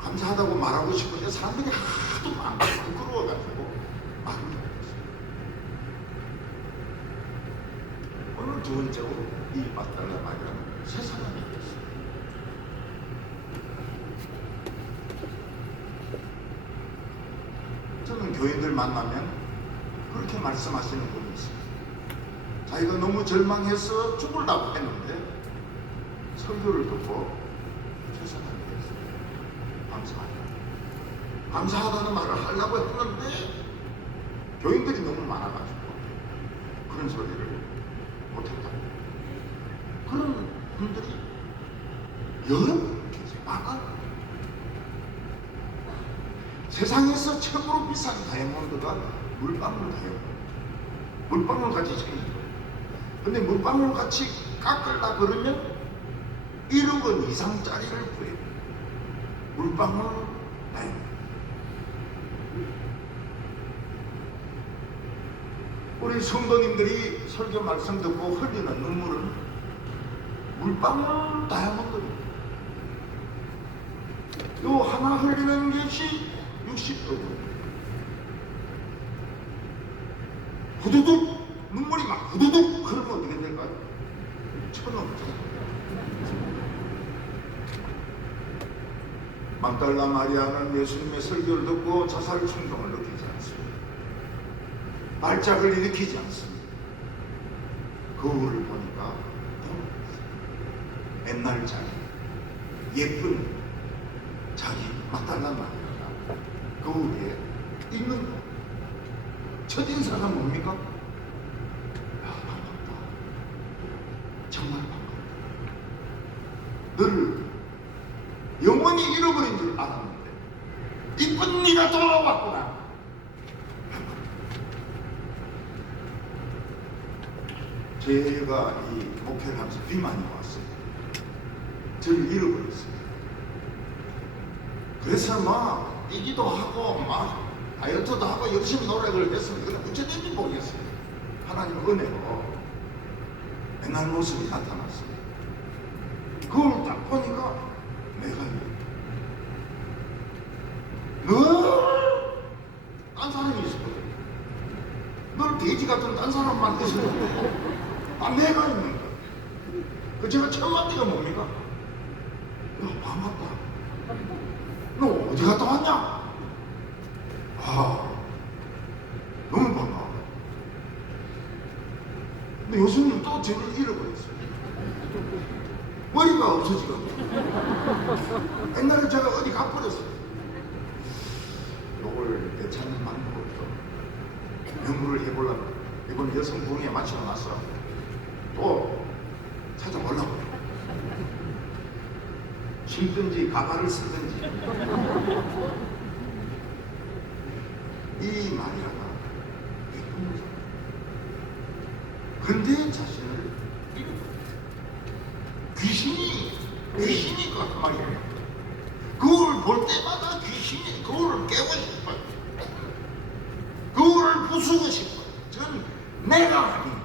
감사하다고 말하고 싶은데 사람들이 하도 많고 부끄러워가지고 말을 못했어요. 두 번째로 이 막달라 마리아는 세 사람이 있었어요. 저는 교인들 만나면 그렇게 말씀하시는 분이 있어요. 자기가 너무 절망해서 죽으려고 했는데 설교를 듣고 최선을 다했어요. 감사하다는 말을 하려고 했는데 교인들이 너무 많아가지고 그런 소리를 못했다. 그런 분들이 여러 분 계세요. 많아요. 세상에서 최고로 비싼 다이아몬드가 물방울 다이아몬드. 물방울 같이 생긴 거예요. 근데 물방울 같이 깎으려 그러면 1억 원 이상짜리를 구해요. 물방울 다이아몬드. 우리 성도님들이 설교 말씀 듣고 흘리는 눈물은 물방울 다이아몬드입니다. 요 하나 흘리는 것이 60도. 후두둑 눈물이 막 후두둑 그러면 어떻게 될까요? 1,000원 정도. 막달라 마리아는 예수님의 설교를 듣고 자살 충동을 느끼지 않습니다. 발작을 일으키지 않습니다. 거울을 보니까 옛날 자기, 예쁜 자기 막달라 마리아가 거울에 있는 거. 첫인사가 뭡니까? 야, 반갑다. 정말 반갑다. 너를 영원히 잃어버린 줄 알았는데 이쁜 네가 돌아왔구나. 제가 이 목회를 하면서 비만이 왔어요. 저를 잃어버렸어요. 그래서 막 뛰기도 하고 막 다이어트도 하고 열심히 노력을 했습니다. 그런데 어쩌든지 모르겠어요. 하나님 은혜로 옛날 모습이 나타났습니다. 그걸 딱 보니까 내가 늘 딴 사람이 있었거든. 늘 돼지 같은 딴 사람만 있었거든. 내가 있는 거야. 그 제가 처음 한 데가 뭡니까? 야, 반갑다. 너 어디 갔다 왔냐? 너무 반가워. 근데 요즘은 또 저를 잃어버렸어요. 머리가 없어지거든요. 옛날에 제가 어디 가버렸어요. 요걸 되찾는 방법을 또 연구를 해보려고 이번 여성 부흥에 마치고 나서 또 찾아보려고 심든지 가발을 쓰든지 이 마리아가 예쁜 여자. 그런데 자신을 잃어버렸어요. 귀신이 그 말이에요. 그걸 볼 때마다 귀신이 그거를 깨고 싶어요. 그거를 부수고 싶어요. 저는 내가 아닌.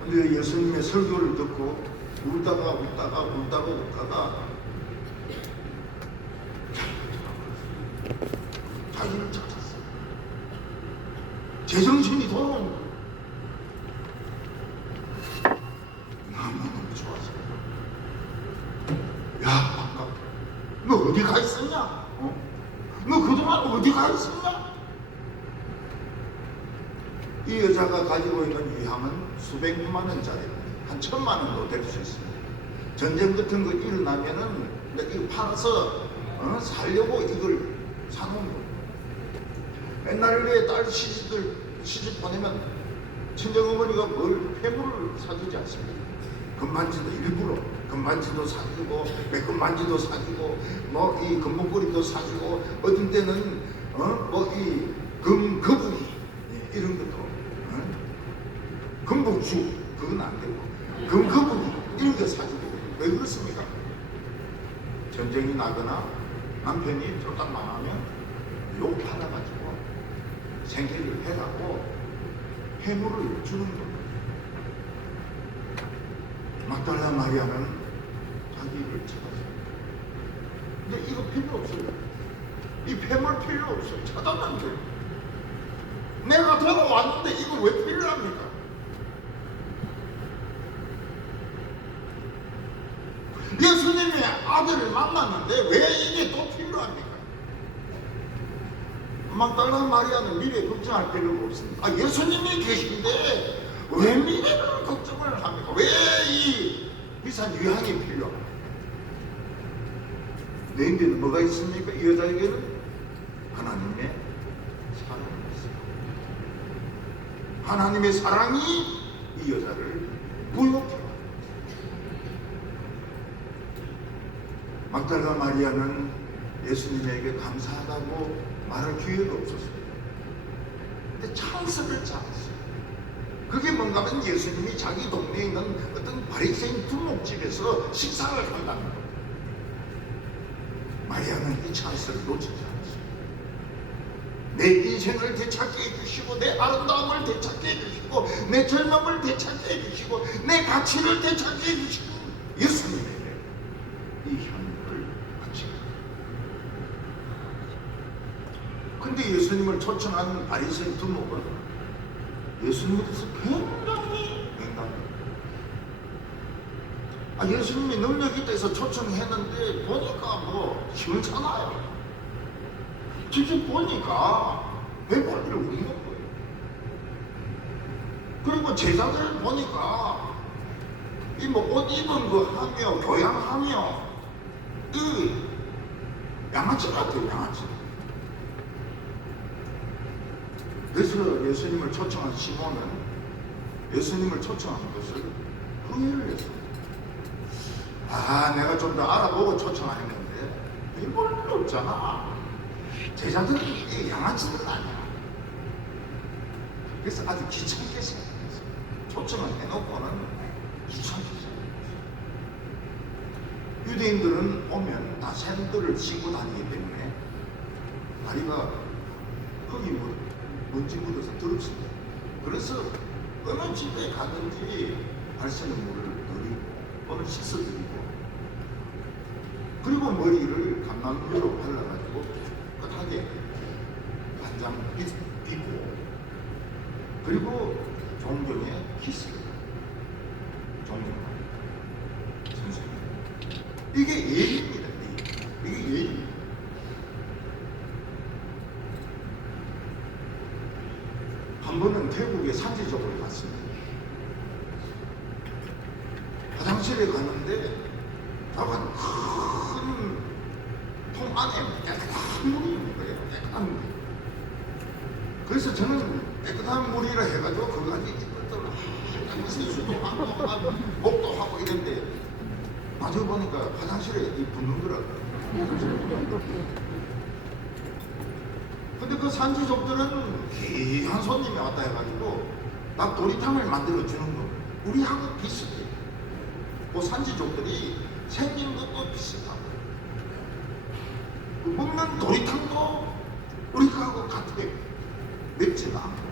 근데 예수님의 설교를 듣고 울다가 자기를 찾았어요. 제정신이 돌아온 거예요. 너무너무 좋았어요. 야, 반갑다. 너 어디 가 있었냐? 너 그동안 어디 가 있었냐? 이 여자가 가지고 있는 위함은 수백만 원짜리입니다. 한 1,000만 원도 될 수 있습니다. 전쟁 같은 거 일어나면은 이거 팔아서 살려고 이걸 사놓은 거예요. 옛날에 딸 시집 보내면 친정어머니가 뭘 폐물을 사주지 않습니까? 금반지도 일부러 금반지도 사주고 매금반지도 사주고 뭐 이 금목걸이도 사주고 어떤 때는 뭐 이 금거북이 이런 것도 금복주 그건 안 되고 금거북이 이런 거 사주고. 왜 그렇습니까? 전쟁이 나거나 남편이 쫄딱 망하면 욕 팔아가지고 생계를 해가고 해물을 주는 겁니다. 막달라 마리아는 자기를 찾았어요. 근데 이거 필요 없어요. 이 폐물 필요 없어요. 찾아만 돼요. 내가 데려왔는데 이거 왜 필요합니까? 예수님의 아들을 만났는데 왜 이게 또 필요합니까? 막달라 마리아는 미래 걱정할 필요가 없습니다. 예수님이 계신데 왜 미래를 걱정을 합니까? 왜 이 비싼 유향이 필요합니까? 너희들은 뭐가 있습니까? 이 여자에게는 하나님의 사랑이 있습니다. 하나님의 사랑이 이 여자를 부욕해요. 막달라 마리아는 예수님에게 감사하다고 말할 기회가 없었습니다. 근데 찬스를 잡았어요. 그게 뭔가 하면 예수님이 자기 동네에 있는 어떤 바리새인 두목집에서 식사를 한다는 거예요. 마리아는 이 찬스를 놓치지 않았어요. 내 인생을 되찾게 해주시고 내 아름다움을 되찾게 해주시고 내 젊음을 되찾게 해주시고 내 가치를 되찾게 해주시고 예수님에게 이 향유를 바칩니다. 근데 예수님을 초청한 바리새인 두목은 예수님에 대해서 굉장히 냉담합니다. 예수님이 능력이 있다 해서 초청했는데 보니까 뭐 시원찮아요. 직접 보니까 배불리를 우는 거예요. 그리고 제자들 보니까 이 뭐 옷 입은 거 하며 교양하며 이 양아치 같아요. 양아치. 그래서 예수님을 초청한 시몬은 예수님을 초청한 것을 후회를 했습니다. 내가 좀 더 알아보고 초청하는 건데 이게 별로 없잖아. 제자들은 이게 양아치는 아니야. 그래서 아주 귀찮게 생각했어요. 초청을 해놓고는 귀찮게 생각했어요. 유대인들은 오면 다 샌들을 신고 다니기 때문에 다리가 흙이 먼지 묻어서 더럽습니다. 그래서 어느 집에 가든지 발새는 물을 드리고 오늘 씻어드리고 그리고 머리를 감남유로 발라가지고 끝하게 한장 빗고 그리고 종경에 키스를 종경 선생님 이게 예의입니다. 이게 예의입니다. 한 번은 태국의 산지족을 갔습니다. 화장실에 갔는데 약간 큰 통 안에 깨끗한 물이 있는 거예요. 깨끗한 물. 그래서 저는 깨끗한 물이라 해가지고 그거 가지고 이끌더라. 세수도 하고 목도 하고 이런데 나중에 보니까 화장실에 이 붙는 거라고요. 근데 그 산지족들은 귀한 손님이 왔다 해가지고 나 도리탕을 만들어 주는 거 우리하고 비슷해. 그 산지족들이 생긴 것도 비슷하고 먹는 도리탕도 우리하고 같아요. 맵지가 않고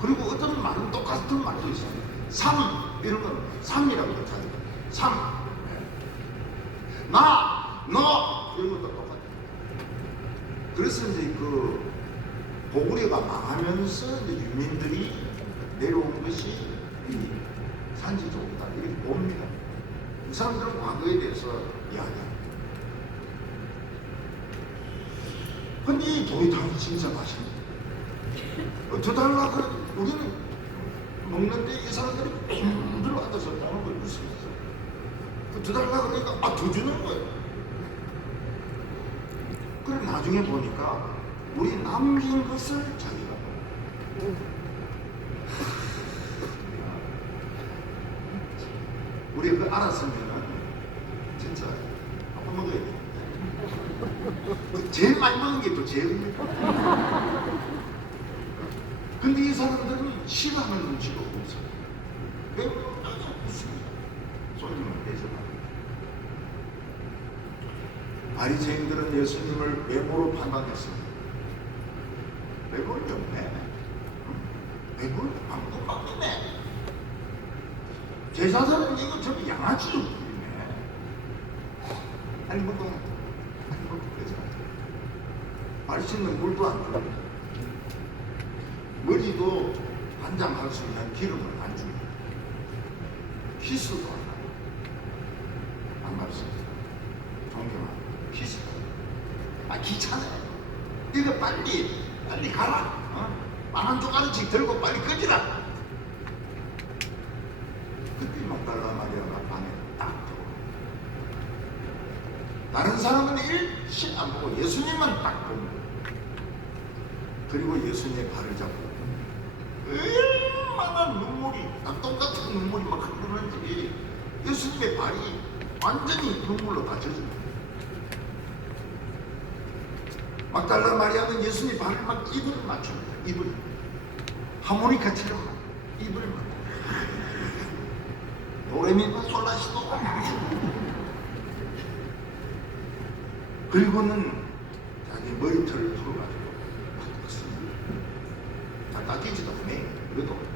그리고 어떤 말은 똑같은 말도 있어요. 삼 이런 건 삼이라고 그러잖아요. 삼 나, 너 이런 것도 똑같아요. 그래서 이제 그 고구려가 망하면서 이제 유민들이 내려온 것이 이 산지족이다 이렇게 봅니다. 이 사람들은 과거에 대해서 이야기합니다. 근데 이 도리탕이 진짜 맛있네. 더 달라 그래. 우리는 먹는데 이 사람들이 들어 앉아서 먹는 걸 볼 수 있어. 더 달라 그러니까 더 주는 거예요. 그래 나중에 보니까 우리 남긴 것을 자기가 우리가 그걸 알았으면은 진짜 한번 먹어야 돼. 제일 많이 먹는 게 또 제일입니다. 근데 이 사람들은 싫어하는 눈치가 없어요. 왜 먹냐고 묻습니다. 손님은 대접합니다. 바리새인들은 예수님을 외모로 판단했습니다. 외모를 없네. 외모를 방금방이네. 제사장은 이거 저기 양아치로 부리네. 아니 먹고 그러잖아. 바리새인은 물도 안 줍니다. 머리도 단장할 수 있는 기름을 안 줍니다. 키스도 안 하고 안 가르칩니다. 존경합니다. 키스. 귀찮아요. 이거 빨리 가라. 만 조각씩 들고 빨리 꺼지라. 그때 막달라 마리아가 방에 딱 들어와. 다른 사람은 일씩 안 보고 예수님만 딱 보고, 그리고 예수님의 발을 잡고 얼마나 눈물이, 똑같은 눈물이 막 흐르는지 예수님의 발이 완전히 눈물로 다 젖습니다. 막달라 마리아는 예수님 발을 막 입을 맞춥니다. 입을 하모니카처럼 입을 막 도레미파솔라시도. 그리고는 자기 머리털을 풀어가지고 팍 다 닦이지도 않네. 그래도 팍.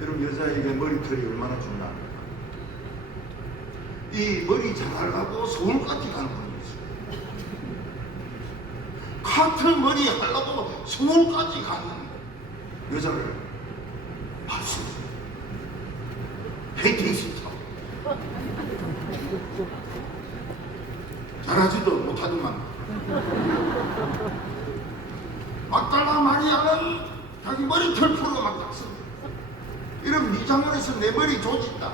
여러분, 여자에게 머리털이 얼마나 중요합니까? 이 머리 자르려고 서울까지 가는 분이 있어요. 카트 머리 하려고 서울까지 가는 여자를 봤어요. 페이팅시켜. 잘하지도 못하지만 막달라 마리아는 자기 머리털 풀어 막 닦습니다. 이런 미장원에서 내 머리 조진다.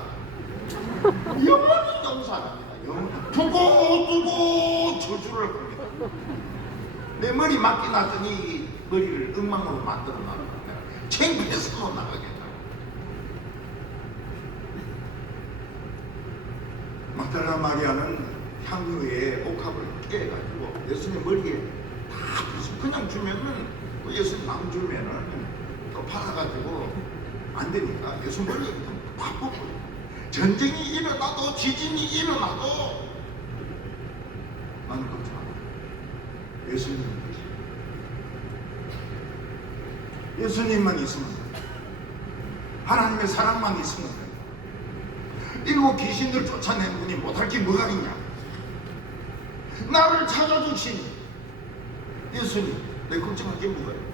영원히 용서합니다. 영원히 두고 저주를 합니다. 내 머리 맡기 놨더니 이 머리를 엉망으로 만들어 놨다. 창피해서 못 나가겠다. 막달라 마리아는 향유에 옥합을 깨가지고 예수님 머리에 다 그냥 주면은, 예수님 안 주면은 또 팔아가지고 안 되니까 예수 머리에 그냥 다 뽑고, 전쟁이 일어나도 지진이 일어나도 나는 걱정 안 해. 예수님은 계시. 예수님만 있으면 돼. 하나님의 사랑만 있으면 돼. 일곱 귀신들 쫓아낸 분이 못할 게 뭐가 있냐? 나를 찾아주신 예수님, 내 걱정할 게 뭐가 있냐?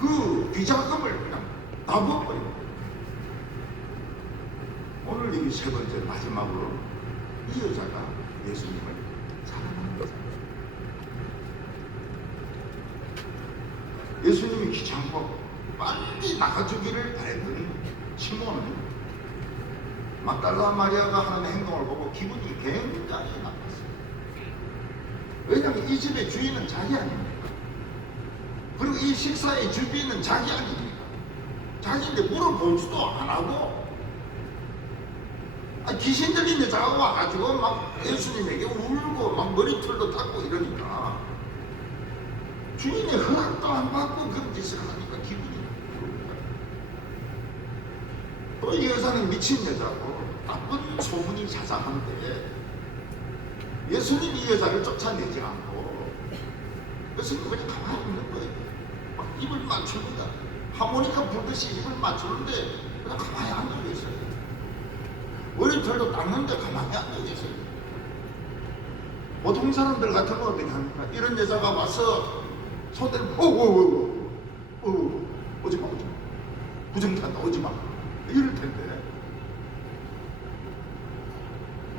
그 비자금을 그냥 다 먹어버리고. 오늘 이 세 번째 마지막으로 이 여자가 예수님을 사랑하는 거죠. 예수님이 귀찮고 빨리 나가주기를 바랬더니 시몬은 막달라 마리아가 하는 행동을 보고 기분이 굉장히 나빴어요. 왜냐하면 이 집의 주인은 자기 아닙니까? 그리고 이 식사의 주인은 자기 아닙니까? 자기인데 물어보지도 안 하고, 귀신 들린 여자가 와가지고 막 예수님에게 울고 막 머리털도 닦고 이러니까 주인의 허락도 안 받고 그런 짓을 하니까 기분이 나쁘니까. 또 이 여자는 미친 여자고 나쁜 소문이 자자한데 예수님이 이 여자를 쫓아내지 않고 예수님 그냥 가만히 있는 거예요. 막 입을 맞춥니다. 하모니카 불듯이 입을 맞추는데 그냥 가만히 앉아 계세요. 머리털도 닦는데 가만히 앉아 계세요. 보통 사람들 같으면 어떻게 합니까? 이런 여자가 와서 손대를 오지마 부정탄다 오지마 이럴 텐데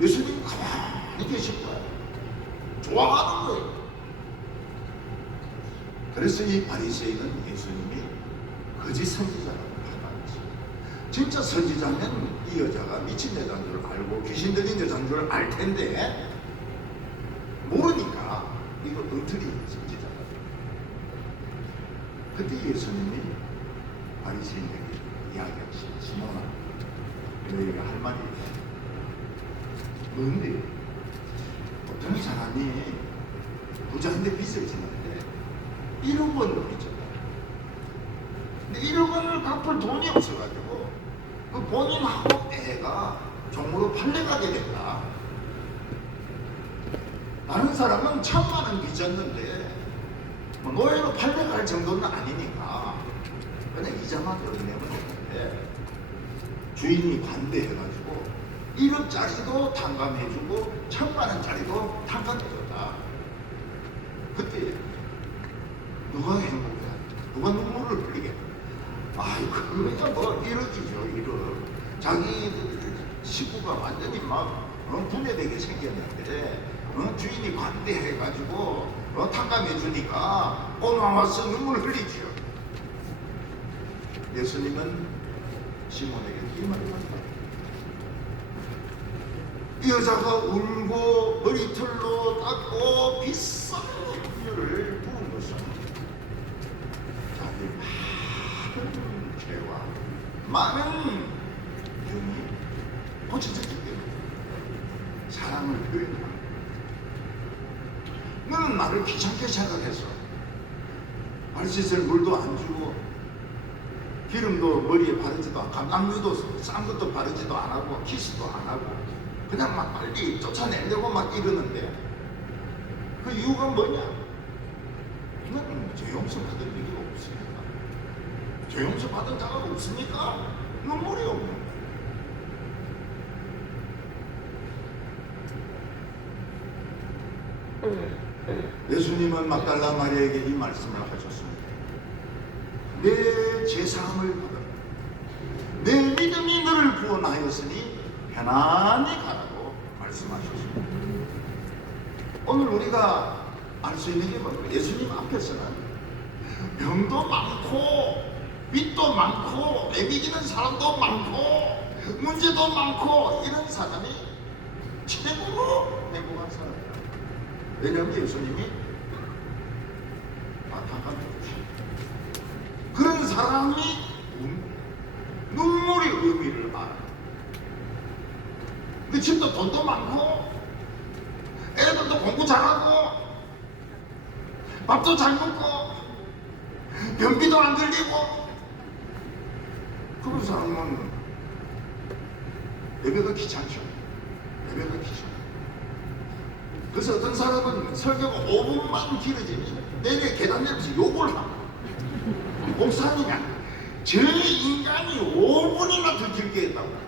예수님 가만히 계실 거예요. 좋아하는 거예요. 그래서 이 바리새인은 예수님이 거짓 선지자라고 판단했어요. 진짜 선지자면 이 여자가 미친 여자인 줄 알고 귀신 들린 여자인 줄 알 텐데 모르니까 이거 엉터리 선지자다. 그때 예수님이 바리새인에게 이야기하시죠. 시몬아, 너희가 할 말이 있다. 뭔데? 어떤 사람이 부자인데 빚을 지는데 1억 원을 빚졌다. 근데 1억 원을 갚을 돈이 없어가지고 그 본인하고 애가 종으로 팔려가게 됐다. 다른 사람은 1,000만 원 빚졌는데 뭐 노예로 팔려갈 정도는 아니니까 그냥 이자만 내면 되는데 주인이 관대해가지고 1억짜리도 탕감해주고 1,000만 원짜리도 탕감해줬다. 그때 누가 행복해? 누가 눈물을 흘리게? 아이, 그러니까 뭐 이러지죠, 이러. 자기 식구가 완전히 막 분해되게 생겼는데 주인이 관대해가지고 탁감해 주니까 고마워서 눈물을 흘리죠. 예수님은 시몬에게 이 말을 합니다. 이 여자가 울고 머리털로 닦고 비싼 향유를 부은 것은 자기 많은 죄와 많은 병이 고쳐졌기 때문에 사랑을 표현합니다. 너는 나를 귀찮게 생각해서 발 씻을 물도 안 주고 기름도 머리에 바르지도 않고 감당류도 싼 것도 바르지도 안 하고 키스도 안 하고 그냥 막 빨리 쫓아내려고 막 이러는데 그 이유가 뭐냐? 너는 죄 용서 받은 일이 없으니까. 죄 용서 받은 자가 없으니까 눈물이 없는 거야. 예수님은 막달라 마리아에게 이 말씀을 하셨습니다. 내 죄사함을 받아 내 믿음이 너를 구원하였으니 편안히 가라고 말씀하셨습니다. 오늘 우리가 알 수 있는 게 뭐예요? 예수님 앞에서는 병도 많고 빚도 많고 애비기는 사람도 많고 문제도 많고 이런 사람이 최고로 행복한 사람이야. 왜냐하면 예수님이 안타까운 것이 그런 사람이 눈물의 의미를 알아. 근데 집도 돈도 많고 애들도 공부 잘하고 밥도 잘 먹고 변비도 안 들리고 그런 사람은 예배가 귀찮죠. 예배가 귀찮아. 그래서 어떤 사람은 설교가 5분만 길어지면 내내 계단 내려서 욕을 하고 목사님이야 저 인간이 5분이나 더 길게 했다고.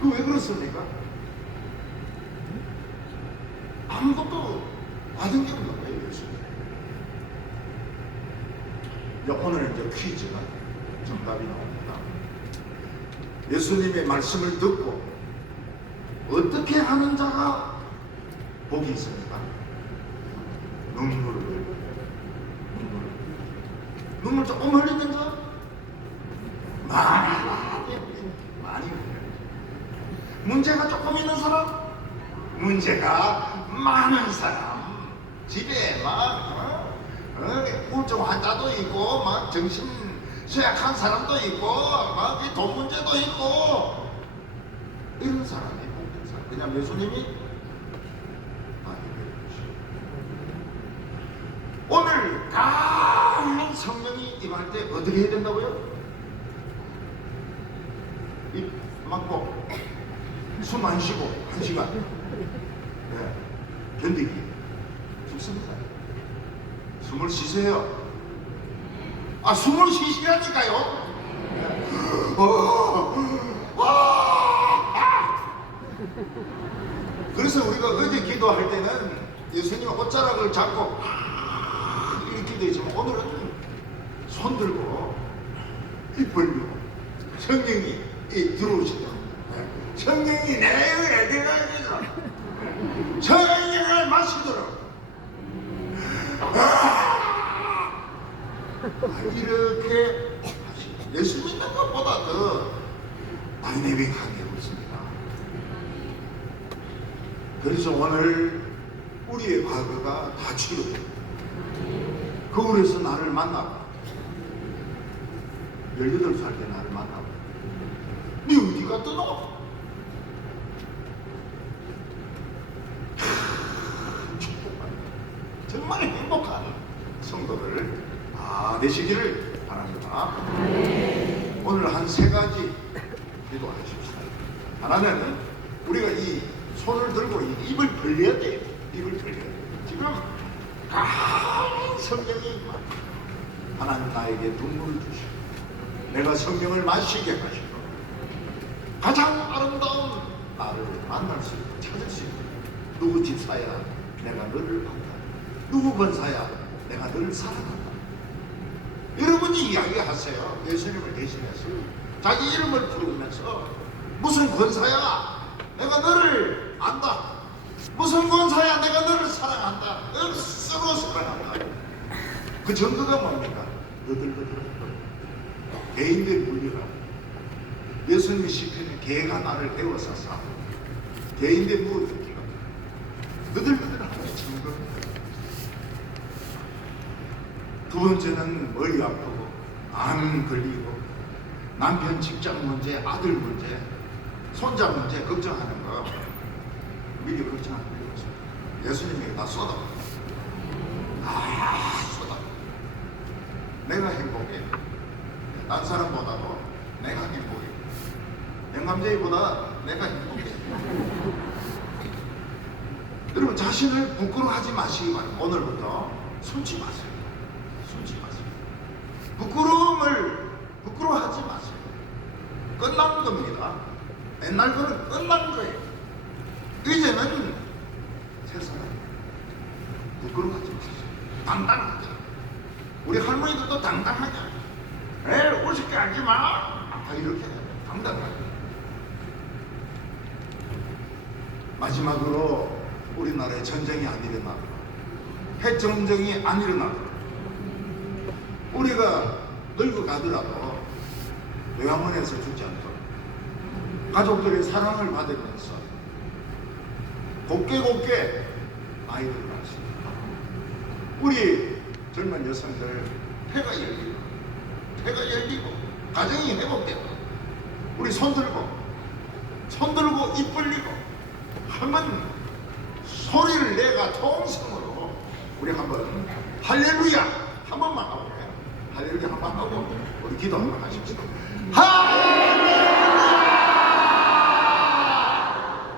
그 왜 그렇습니까? 아무것도 받은 게 없는 거예요. 예수님. 오늘 이제 퀴즈가 정답이 나옵니다. 예수님의 말씀을 듣고 어떻게 하는 자가 복이 있습니까? 눈물 조금 흘리는 자? 많이 흘려요. 문제가 조금 있는 사람? 문제가 많은 사람. 집에 막 우울증 환자도 있고 막 정신 쇠약한 사람도 있고 막 돈 문제도 있고 이런 사람이 복된 사람. 왜냐하면 예수님이 다 해결해 주시고 오늘 강한 성령이 임할 때 어떻게 해야 된다고요? 입 막고 숨 안 쉬고 1시간 견디기 좋습니다. 숨을 쉬세요. 숨을 쉬시라니까요. 그래서 우리가 어제 기도할 때는 예수님 옷자락을 잡고 이렇게 되지만 오늘은 손 들고 입 벌리고 성령이 들어오시다. 성령이 내 들어가시더라. 성령을 마시도록 이렇게 하시죠. 예수 믿는 것보다 더 다이내믹한 게 없습니다. 그래서 오늘 우리의 과거가 다 치료돼요. 거울에서 나를 만나고 18살 때 나를 만나고 네 어디 갔다 너? 정말 행복한 성도들 되시기를 바랍니다. 오늘 한 3가지 기도하십시다. 하나는 우리가 이 손을 들고 입을 벌려야 돼요. 입을 벌려야 돼요. 지금 강한 성령이 하나님 나에게 눈물을 주시고 내가 성령을 마시게 하시고 가장 아름다운 나를 만날 수 있고 찾을 수 있고 누구 집사야 내가 너를 안다. 누구 권사야? 내가 너를 사랑한다. 여러분이 이야기하세요. 예수님을 대신해서 자기 이름을 부르면서 무슨 권사야? 내가 너를 안다. 무슨 권사야? 내가 너를 사랑한다. 억수로 사랑한다. 그 증거가 뭡니까? 너들거들한 것. 개인들 물리라. 예수님이 시키는 개가 나를 애워싸사. 개인들 물어듣기가. 너들거들한 게 증거입니다. 두 번째는 머리 아프고 암 걸리고 남편 직장 문제, 아들 문제, 손자 문제 걱정하는 거 미리 걱정하는 필요 없어요. 예수님이 다 쏟아. 쏟아. 내가 행복해. 딴 사람보다도 내가 행복해. 영감제이보다 내가 행복해. 여러분 자신을 부끄러워하지 마시기 바랍니다. 오늘부터 숨지 마세요. 숨지 마세요. 부끄러워하지 마세요. 끝난 겁니다. 옛날 거는 끝난 거예요. 이제는 세상에 부끄러워하지 마세요. 당당하게. 우리 할머니들도 당당하게. 에이 우습게 하지 마. 이렇게 당당하게. 마지막으로 우리나라에 전쟁이 안 일어나도록, 핵전쟁이 안 일어나도록, 우리가 늙어가더라도 요양원에서 죽지 않도록 가족들의 사랑을 받으면서 곱게 아이들을 낳습니다. 우리 젊은 여성들 폐가 열리고 가정이 회복되고 우리 손들고 입 벌리고 한번 소리를 내가 통성으로 우리 한번 할렐루야 한 번만 하고 할렐루야 한 번 하고 우리 기도 한번 하십시오. 할렐루야!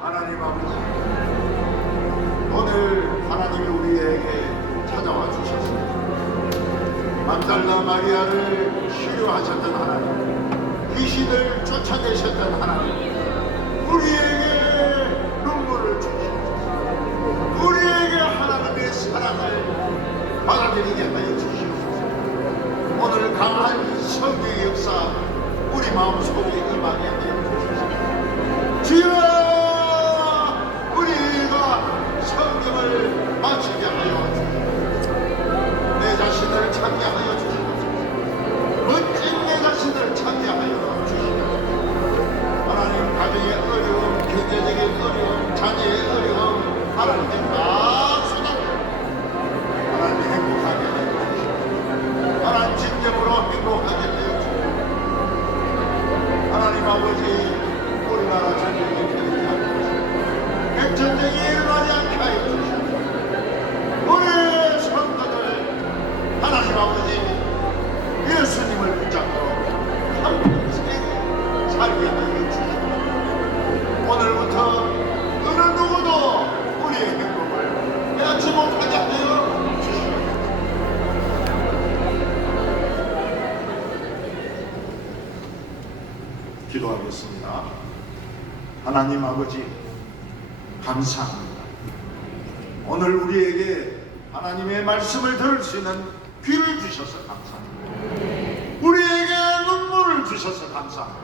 하나님 아버지, 오늘 하나님이 우리에게 찾아와 주셨습니다. 막달라 마리아를 치료하셨던 하나님, 귀신을 쫓아내셨던 하나님, 우리에게 눈물을 주시옵소서. 우리에게 하나님의 사랑을 받아들이게 하여 주시옵소서. 오늘 강한 성령의 역사 우리 마음속에 임하게 하여 주시옵소서. 주여, 우리가 성경을 마치게 하여 주시옵소서. 내 자신을 찾게 하여 주시옵소서. 멋진 내 자신을 찾게 하여 주시옵소서. 하나님, 가정의 어려움, 경제적인 어려움, 자녀의 어려움 하나님께 다 쏟아내 하나님 행복하게 하여 주시옵소서. 하나님 진정으로 행복하게 하여 주시옵소서. 하나님 아버지, 우리나라 전쟁이 펴지지 않게 하시옵소서. 핵전쟁이 일어나지 않게 하여 주시옵소서. 우리 성도들 하나님 아버지 예수님을 붙잡고 한평생 살게 하여 주시옵소서. 오늘부터 어느 누구도 우리의 행복을 빼앗지 못하게 하여 주시옵소서. 기도하겠습니다. 하나님 아버지, 감사합니다. 오늘 우리에게 하나님의 말씀을 들을 수 있는 귀를 주셔서 감사합니다. 우리에게 눈물을 주셔서 감사합니다.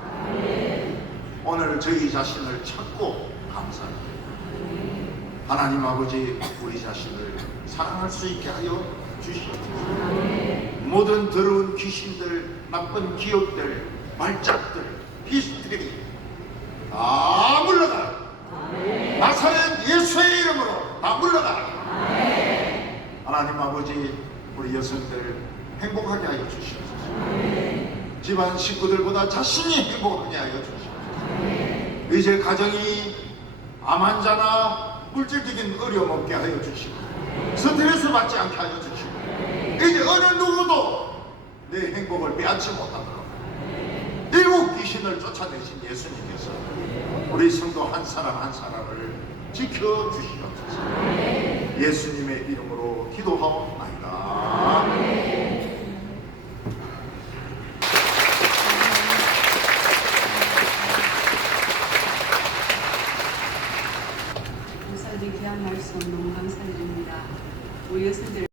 오늘 저희 자신을 찾고 감사합니다. 하나님 아버지, 우리 자신을 사랑할 수 있게 하여 주시옵소서. 모든 더러운 귀신들, 나쁜 기억들, 말짝들, 비스들이 다 물러가라. 나사렛 예수의 이름으로 다 물러가라. 하나님 아버지, 우리 여성들 행복하게 하여 주시옵소서. 집안 식구들보다 자신이 행복하게 하여 주시옵소서. 이제 가정이 암 환자나 물질적인 어려움 없게 하여 주시고 스트레스 받지 않게 하여 주시고 이제 어느 누구도 내 행복을 빼앗지 못하도록 일곱 귀신을 쫓아내신 예수님께서 우리 성도 한 사람 한 사람을 지켜주시옵소서. 예수님의 이름으로 기도하옵나이다. 귀한 말씀 너무 감사드립니다. 우리 여성들